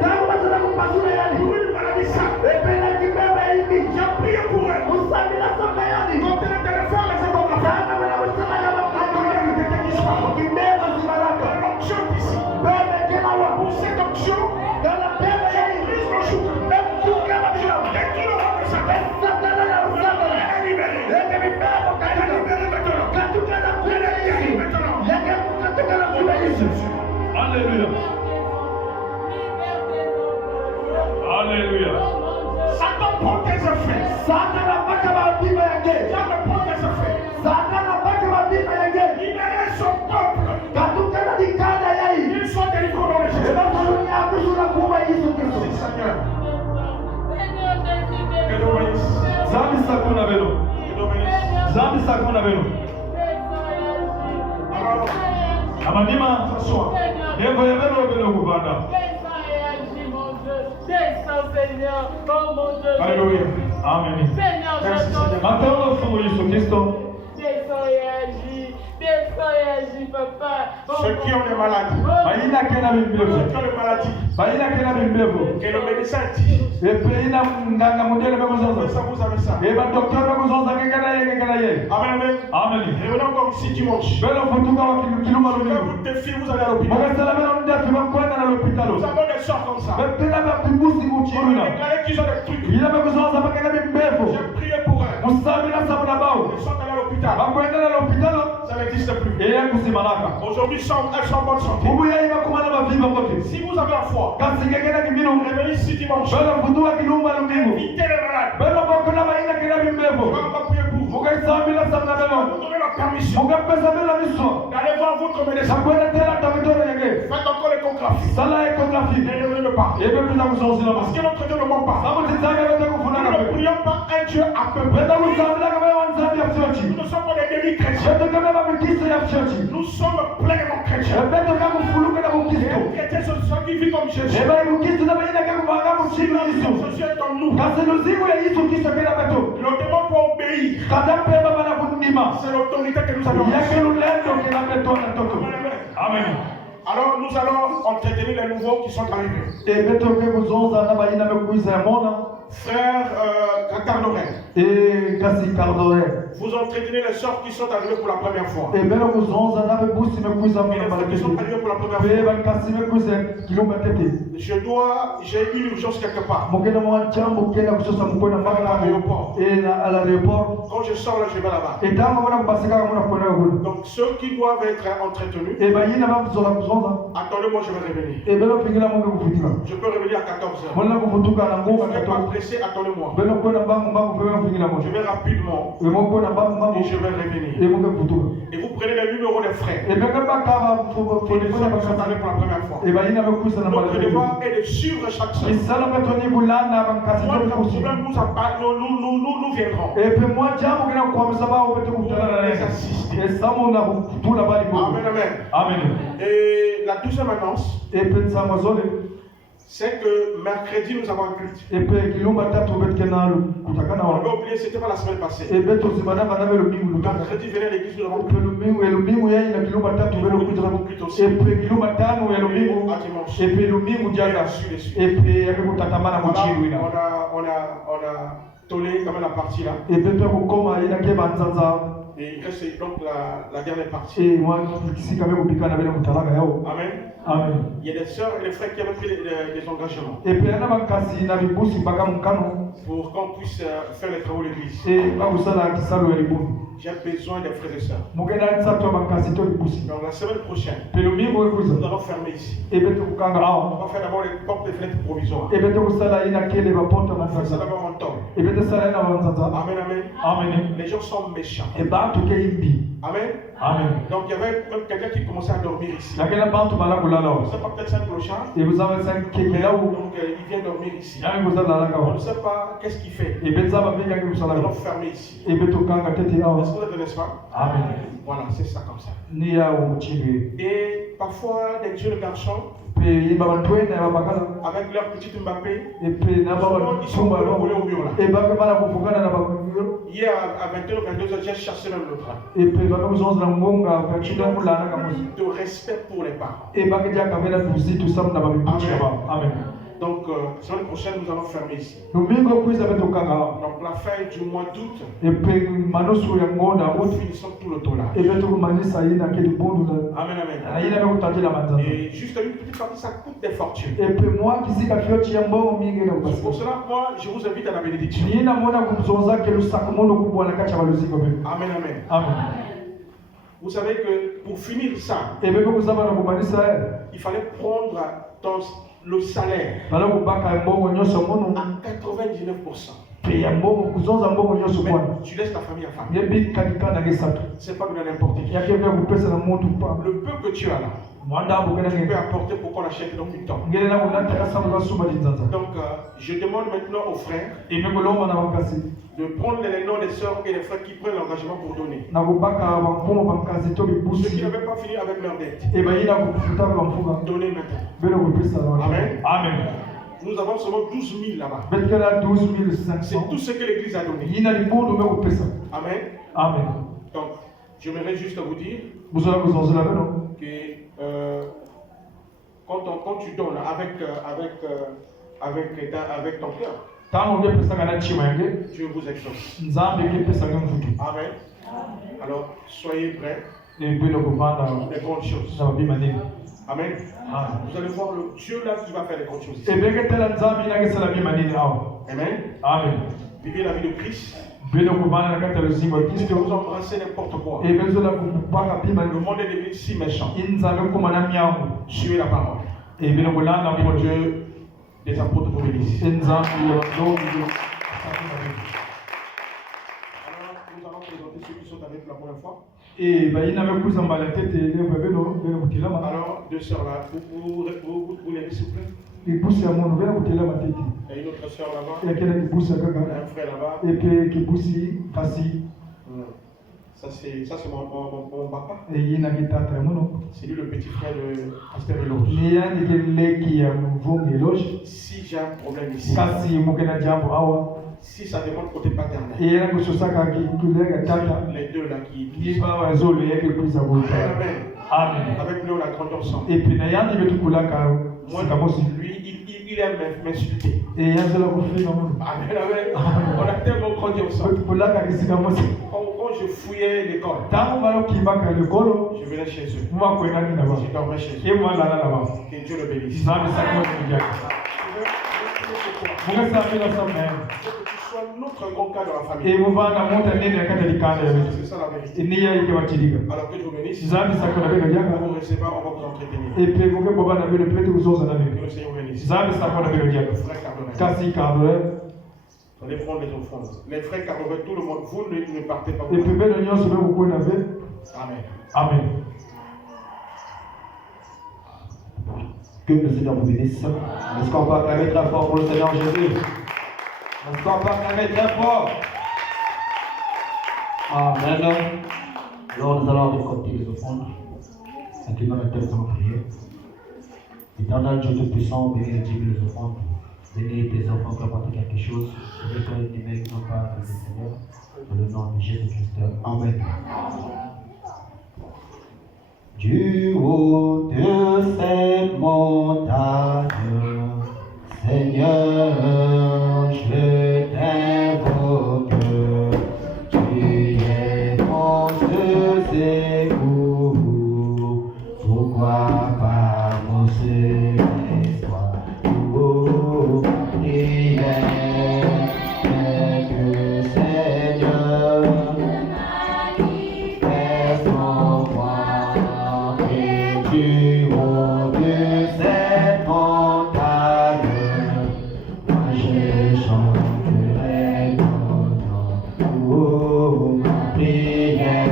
Tangu masana kupasula yani. Epela kibebe hivi. Musabila soka yani. Sana wana musama ya wakati. Kibebe zibaraka. Bebe kila wa. Kala bebe yani. Mekuka mabila. Satana na usama. Eke mibebo katika. Katuka na kule hizi. Yeke katuka na kule hizi. Alléluia. Alléluia. Satan prend tes affaires. Satana mpaka mabima yake. Satan prend tes affaires. Satana mpaka mabima yake. Libérer son peuple. Katuka na dikada yai. Ils sont délivrés dans les Eba Jésus. saluni yako sura kuwa Yesu Kristo. Seigneur. Que Dieu bénisse. Zambi sakuna beno. Que Dieu bénisse. Zambi sakuna beno. Alors, Amadima. s'assois. Yego yebeno beno kuvanda. Alléluia. Amen. Merci Seigneur. Matendo fungu Yesu Kristo. Ceux qui ont des maladies, Baina kena ceux bimbevo. qui ont des maladies, Baina kena bimbevo. que le médecin dit, Epe ina nganga modele beko vous avez zonzo. ça, vous avez ça. Eba docteur beko zonzo kekana yeke kana ye. Amen, amen. Amen. Revenons encore ici dimanche. Belo futuka wa kiluma Quand lumigo. vous défiez, vous allez à l'hôpital. Mokasala belo ndefi bakwenda na Nous l'hôpitalo. avons des sorts comme ça. Bepela ba pibusi On a kuchiruna. déclaré qu'ils ont des trucs. Ila beko zonzo bakena bimbevo. J'ai prié pour eux. Musabila sabuna bao. Ils sont allés à l'hôpital. Bakwenda na l'hôpitalo. Ça n'existe plus. Eya kusimanaka. Aujourd'hui, elles sont en bonne santé. Mungu yai bakumana baviva bote. Si vous avez la foi, Kasi kekena kimino. revenez ici dimanche. Belo futuka kiluma lumigo. Invitez les malades. Belo bakona baina kena Je bimbevo. vais encore prier pour vous. Mukasabila sabuna belo. Vous donnez la permission Mukapesa belo miswa. d'aller voir votre médecin. Sakwenda tela tabitoro yake. Faites encore l'échographie. Sala ecography. Et ne revenez pas. Ebe tuza kuzonzila Parce basi. que notre Dieu ne ment pas. Sabu tizame bete Nous kufunaka ne pe. prions pas un Dieu à peu près. Beta kuzabila kama wanzabi ya Nous fyochi. ne sommes pas des demi-chrétiens. Bete kama babikisto ya fyochi. Nous sommes pleinement chrétiens. Bete kama fuluka na Et bukisto. les chrétiens sont ceux qui vivent comme Jésus. Eba bukisto na baina kama banga muchimi Yesu. Jésus est en nous. Kasi luzimu ya Yesu Kristo kena beto. Le démon doit obéir. Kata peba bana kundima. C'est l'autorité que nous avons. Yake lulendo kena beto na toko. Amen. Alors nous allons entretenir les nouveaux qui sont arrivés. E beto ke kuzonza na baina mekuiza ya mona. Frère Cardoret, E kasi kardore. vous entretenez les sœurs qui sont arrivées pour la première fois. E belo kuzonza na bebusi mekuiza Et les mona frères qui sont balekete. arrivés pour la première fois. Beba kasi mekuiza kilomba tete. J'ai une urgence quelque part. Mokena mwa jambo kena kusosa mukona L'aéroport. à l'aéroport. Quand je sors là, je vais là-bas. Et tango mwana kubasika mwana kwenda huko. Donc ceux qui doivent être entretenus, E bayina bakuzola kuzonza. attendez-moi, je vais revenir. E belo pingila mungu kufutika. Je peux revenir à 14h. Mwana kufutuka na Ne nguvu soyez pas kato. pressés, attendez-moi. Belo kwenda mbangu mbangu fwewe pingila Je moja. vais rapidement E moko na mbangu mbangu. et je vais revenir. E mungu kufutuka. Et vous prenez les numéros des frères. E beka bakaba Pour les fwewe frères qui sont bakasa. allés pour la première fois. E bayina bakuisa na Notre malebe. devoir est de suivre chaque sœur. Isala betoni bulana bankasi Moi, to le kusi. problème nous viendrons. E pe mwa jambo kena kwa msaba ubete kutana na Les nene. assister. E samu na kutula bali mungu. Amen, amen. Amen. Et la deuxième annonce, E pe tsama zole. c'est que mercredi nous avons un culte. Epe kilomba tatu betkena kutakana On wa. avait oublié, c'était pas la semaine passée. Ebe tozimana kana belo mingu lutaka. Mercredi, venez à l'église, nous avons Epe lumingu yai na kilomba tatu belo kutakana. Epe kilomba tano ya lumingu. à dimanche. Epe lumingu Et jana. reçu les suites. Epe yake kutatamana Voilà, muchiru ina. on a tollé quand même la partie là. Epe pe kukoma ina ke banzanza. Et il reste donc la dernière partie. Et moi, si quand même au piquant, avec le mutalaga yao. Amen. Amen. Il y a des sœurs et des frères qui avaient pris des engagements Et puis, il y a un kasi na bibusi mpaka mukano. pour qu'on puisse faire les travaux de l'église. Et bakusala kisalo ya libuni. J'ai besoin des frères et sœurs. Mugenda nsatu abakasi to bibusi. Donc la semaine prochaine, Pero mingo ekuza. nous allons fermer ici. Et beto kukanga On awa. va faire d'abord les portes et fenêtres provisoires. Et beto kusala ina kele baponta On fait ça mazaza. d'abord en temps. Et beto sala ina banzaza. Amen, amen. Amen. Les gens sont méchants. Et bantu ke imbi. Amen. Amen. Donc il y avait même quelqu'un qui commençait à dormir ici. Lakini bantu balakulala On wa. ne sait pas, peut-être c'est un clochard. Et vous avez 5 kekela ou. Donc il vient dormir ici. Yangi kusala laka On wa. ne sait pas qu'est-ce qu'il fait. Et beto zaba vinga Nous kusala. allons fermer ici. Et beto kanga tete awa. Est-ce que vous êtes, n'est-ce pas? Amen. Voilà, c'est ça comme ça. Ni ya uchingi. Et parfois, des jeunes garçons, Pe yimba bantwena babakala. avec leur petite Mbappé, Et puis na baba ils sont collés au mur là. Et baka bala kufungana na bakungiro. Hier à 21h, 22h, j'ai chassé même l'autre là. Et puis baka kuzonza na munga vakina mulana kamusi. De respect pour les parents. Et baka dia kamera tuzi tu sam na babipuchi Amen. ba. Amen. Donc, semaine prochaine, nous allons fermer ici. Domingo kuiza beto kanga. Donc, la fin du mois d'août, Et puis manosu ya ngonda nous uti. finissons tout le tonnage. Et beto kumanisa ina ke libundu na. Amen, amen. Ina be kutatela manzana. Et juste une petite partie, ça coûte des fortunes. Et puis moi kizika fiochi ya mbongo mingi na C'est pour ubasi. cela, moi, je vous invite à la bénédiction. Nina mona kumzonza ke lusakumono kubwa na kacha baluziko be. Amen, amen. Amen. Vous savez que pour finir ça, Et beko kusaba na kumanisa il fallait prendre le salaire bala kubaka mbongo nyoso mono. à 99%. Pe ya mbongo kuzonza mbongo nyoso Mais bwana. tu laisses ta famille à famille. Yebi katika na gesatu. C'est pas donné à n'importe qui. Yake vya kupesa na mtu pa. Le peu que tu as là, Mwanda ambo kana tu peux ngene. apporter pour qu'on achète donc une tombe. Ngene na kunata kasamu kasuma dinzanza. Donc, je demande maintenant aux frères Imegoloma na wakasi. de prendre les noms des sœurs et des frères qui prennent l'engagement pour donner. Na kubaka bankomo bankazi to Ceux qui bibusi. n'avaient pas fini avec leur dette, E bayina kufuta bamfuga. donnez maintenant. Belo kupesa na. Amen. Amen. Nous avons seulement 12 000 là-bas. Betkela C'est 12500. tout ce que l'Église a donné. Yina libondo me kupesa. Amen. Amen. Donc, j'aimerais juste vous dire Buzola kuzonzela beno. que quand tu donnes avec ton cœur, Tango nge pesa kana chima yange. Dieu vous exauce. Nzambe ke pesa nge mfutu. Amen. Alors, soyez prêts E belo kuvanda pour les grandes choses. na babima nini. Amen. Amen. Vous allez voir le Dieu là qui va faire les grandes choses ici. E beketela nzambe ina kesala bima nini awa. Amen. Amen. Vivez la vie de Christ. Belo kuvanda na kati ya luzingo ya Si Kristo. vous embrassez n'importe quoi, E bezola kupaka bima le monde est devenu si méchant. inzambe kumana miangu. Suivez la parole. E belo kulanda Que kwa Dieu des apôtres vous bénisse. nzambe ya ndogo. Alors, nous allons présenter ceux qui sont avec pour la première fois. E bayina mekuza mbala tete leva belo kutilama. Alors, deux sœurs là, vous levez s'il vous plaît. Kibusi ya mono belo kutilama tete. Il y a une autre sœur là-bas, Ya kila kibusi ya kaka. un frère là-bas. E pe kibusi kasi. Ça c'est mon papa. E yina kitata ya mono. C'est lui le petit frère de Pasteur Eloge. Ni yani keleki ya mvungi loji. Si j'ai un problème ici, Kasi mukena jambo awa. si ça demande côté paternel, E yana kusosaka kulega tata. les deux là qui Ni baba zolo yake kuza Amen, kuza. amen. Amen. Avec nous on a grandi ensemble. Et puis na yani betu kulaka Moi, sikamosi. lui, il aime m'insulter. E yanzola kufika mono. Amen, amen. On a tellement grandi ensemble. Kulaka kisikamosi. Quand je fouillais l'école, Tango balo kibaka lekolo. je venais chez eux. Mwa kwenda ni na ba. Je dormais chez eux. E mwa la la ba. Que Dieu le bénisse. Nzambe sakwa ni yake. Munga safi na safi. Que tu sois notre grand cas dans la E famille. muvana monta nene akata likanda ya C'est vitu. ça la vérité. E niya yake wachilika. Alors que Dieu vous bénisse. Nzambe sakwa na bega yaka. Vous recevez, on va vous entretenir. E pe muke boba na bele pete kuzoza na Que bega. le Seigneur vous bénisse. Nzambe sakwa na bega yaka. Frère Cardoret. Kasi kadore. Allez prendre les offrandes. Les frères Cardoret, tout le monde, vous ne partez pas. E pe belo nyonso be kukwenda ve. Amen. Amen. Que le Seigneur vous bénisse. Est-ce qu'on peut acclamer très fort pour le Seigneur Jésus? Est-ce qu'on peut acclamer très fort? Amen. Alors nous allons récolter les offrandes. Inclinons la tête en prière. Éternel Dieu Tout-Puissant, bénis les dix les offrandes. Bénis tes enfants qui apportent quelque chose. Je vais faire des mecs non pas le Seigneur. Dans le nom de Jésus-Christ. Amen. Du haut de cette montagne, Seigneur, je t'invoque. Tu es mon de secours. Pourquoi pas mon espoir? Oh, prière, que Seigneur manifeste en moi et du haut de cette montagne, moi je chanterai ton nom. Oh, ma prière,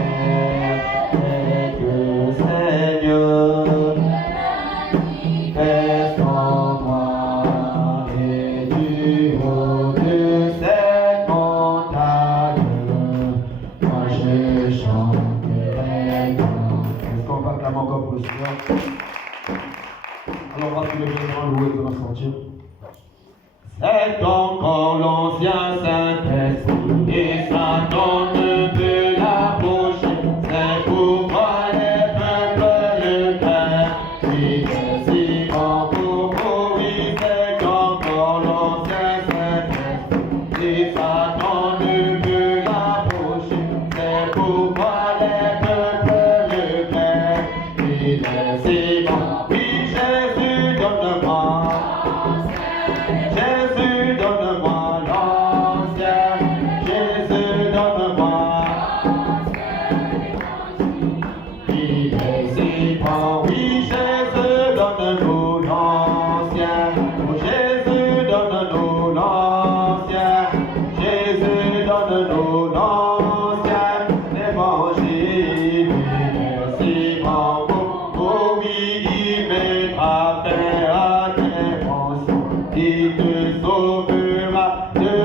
que Seigneur manifeste en moi et du haut de cette montagne, moi je chanterai ton nom. Est-ce qu'on va clamer encore pour le Seigneur? Alors on va tous les bien louer, on va sortir. C'est encore l'ancien Saint-Esprit et Satan ne peut l'approcher. C'est pourquoi les peuples le craignent. Il est si grand pour mourir. C'est encore l'ancien Saint-Esprit et Satan ne peut l'approcher. C'est pourquoi les peuples le craignent. Il est si grand. Oui, Jésus donne-moi. Jésus donne-moi l'ancien, Jésus donne-moi. Il est si bon, oui Jésus donne-nous l'ancien, oh Jésus donne-nous l'ancien, Jésus donne-nous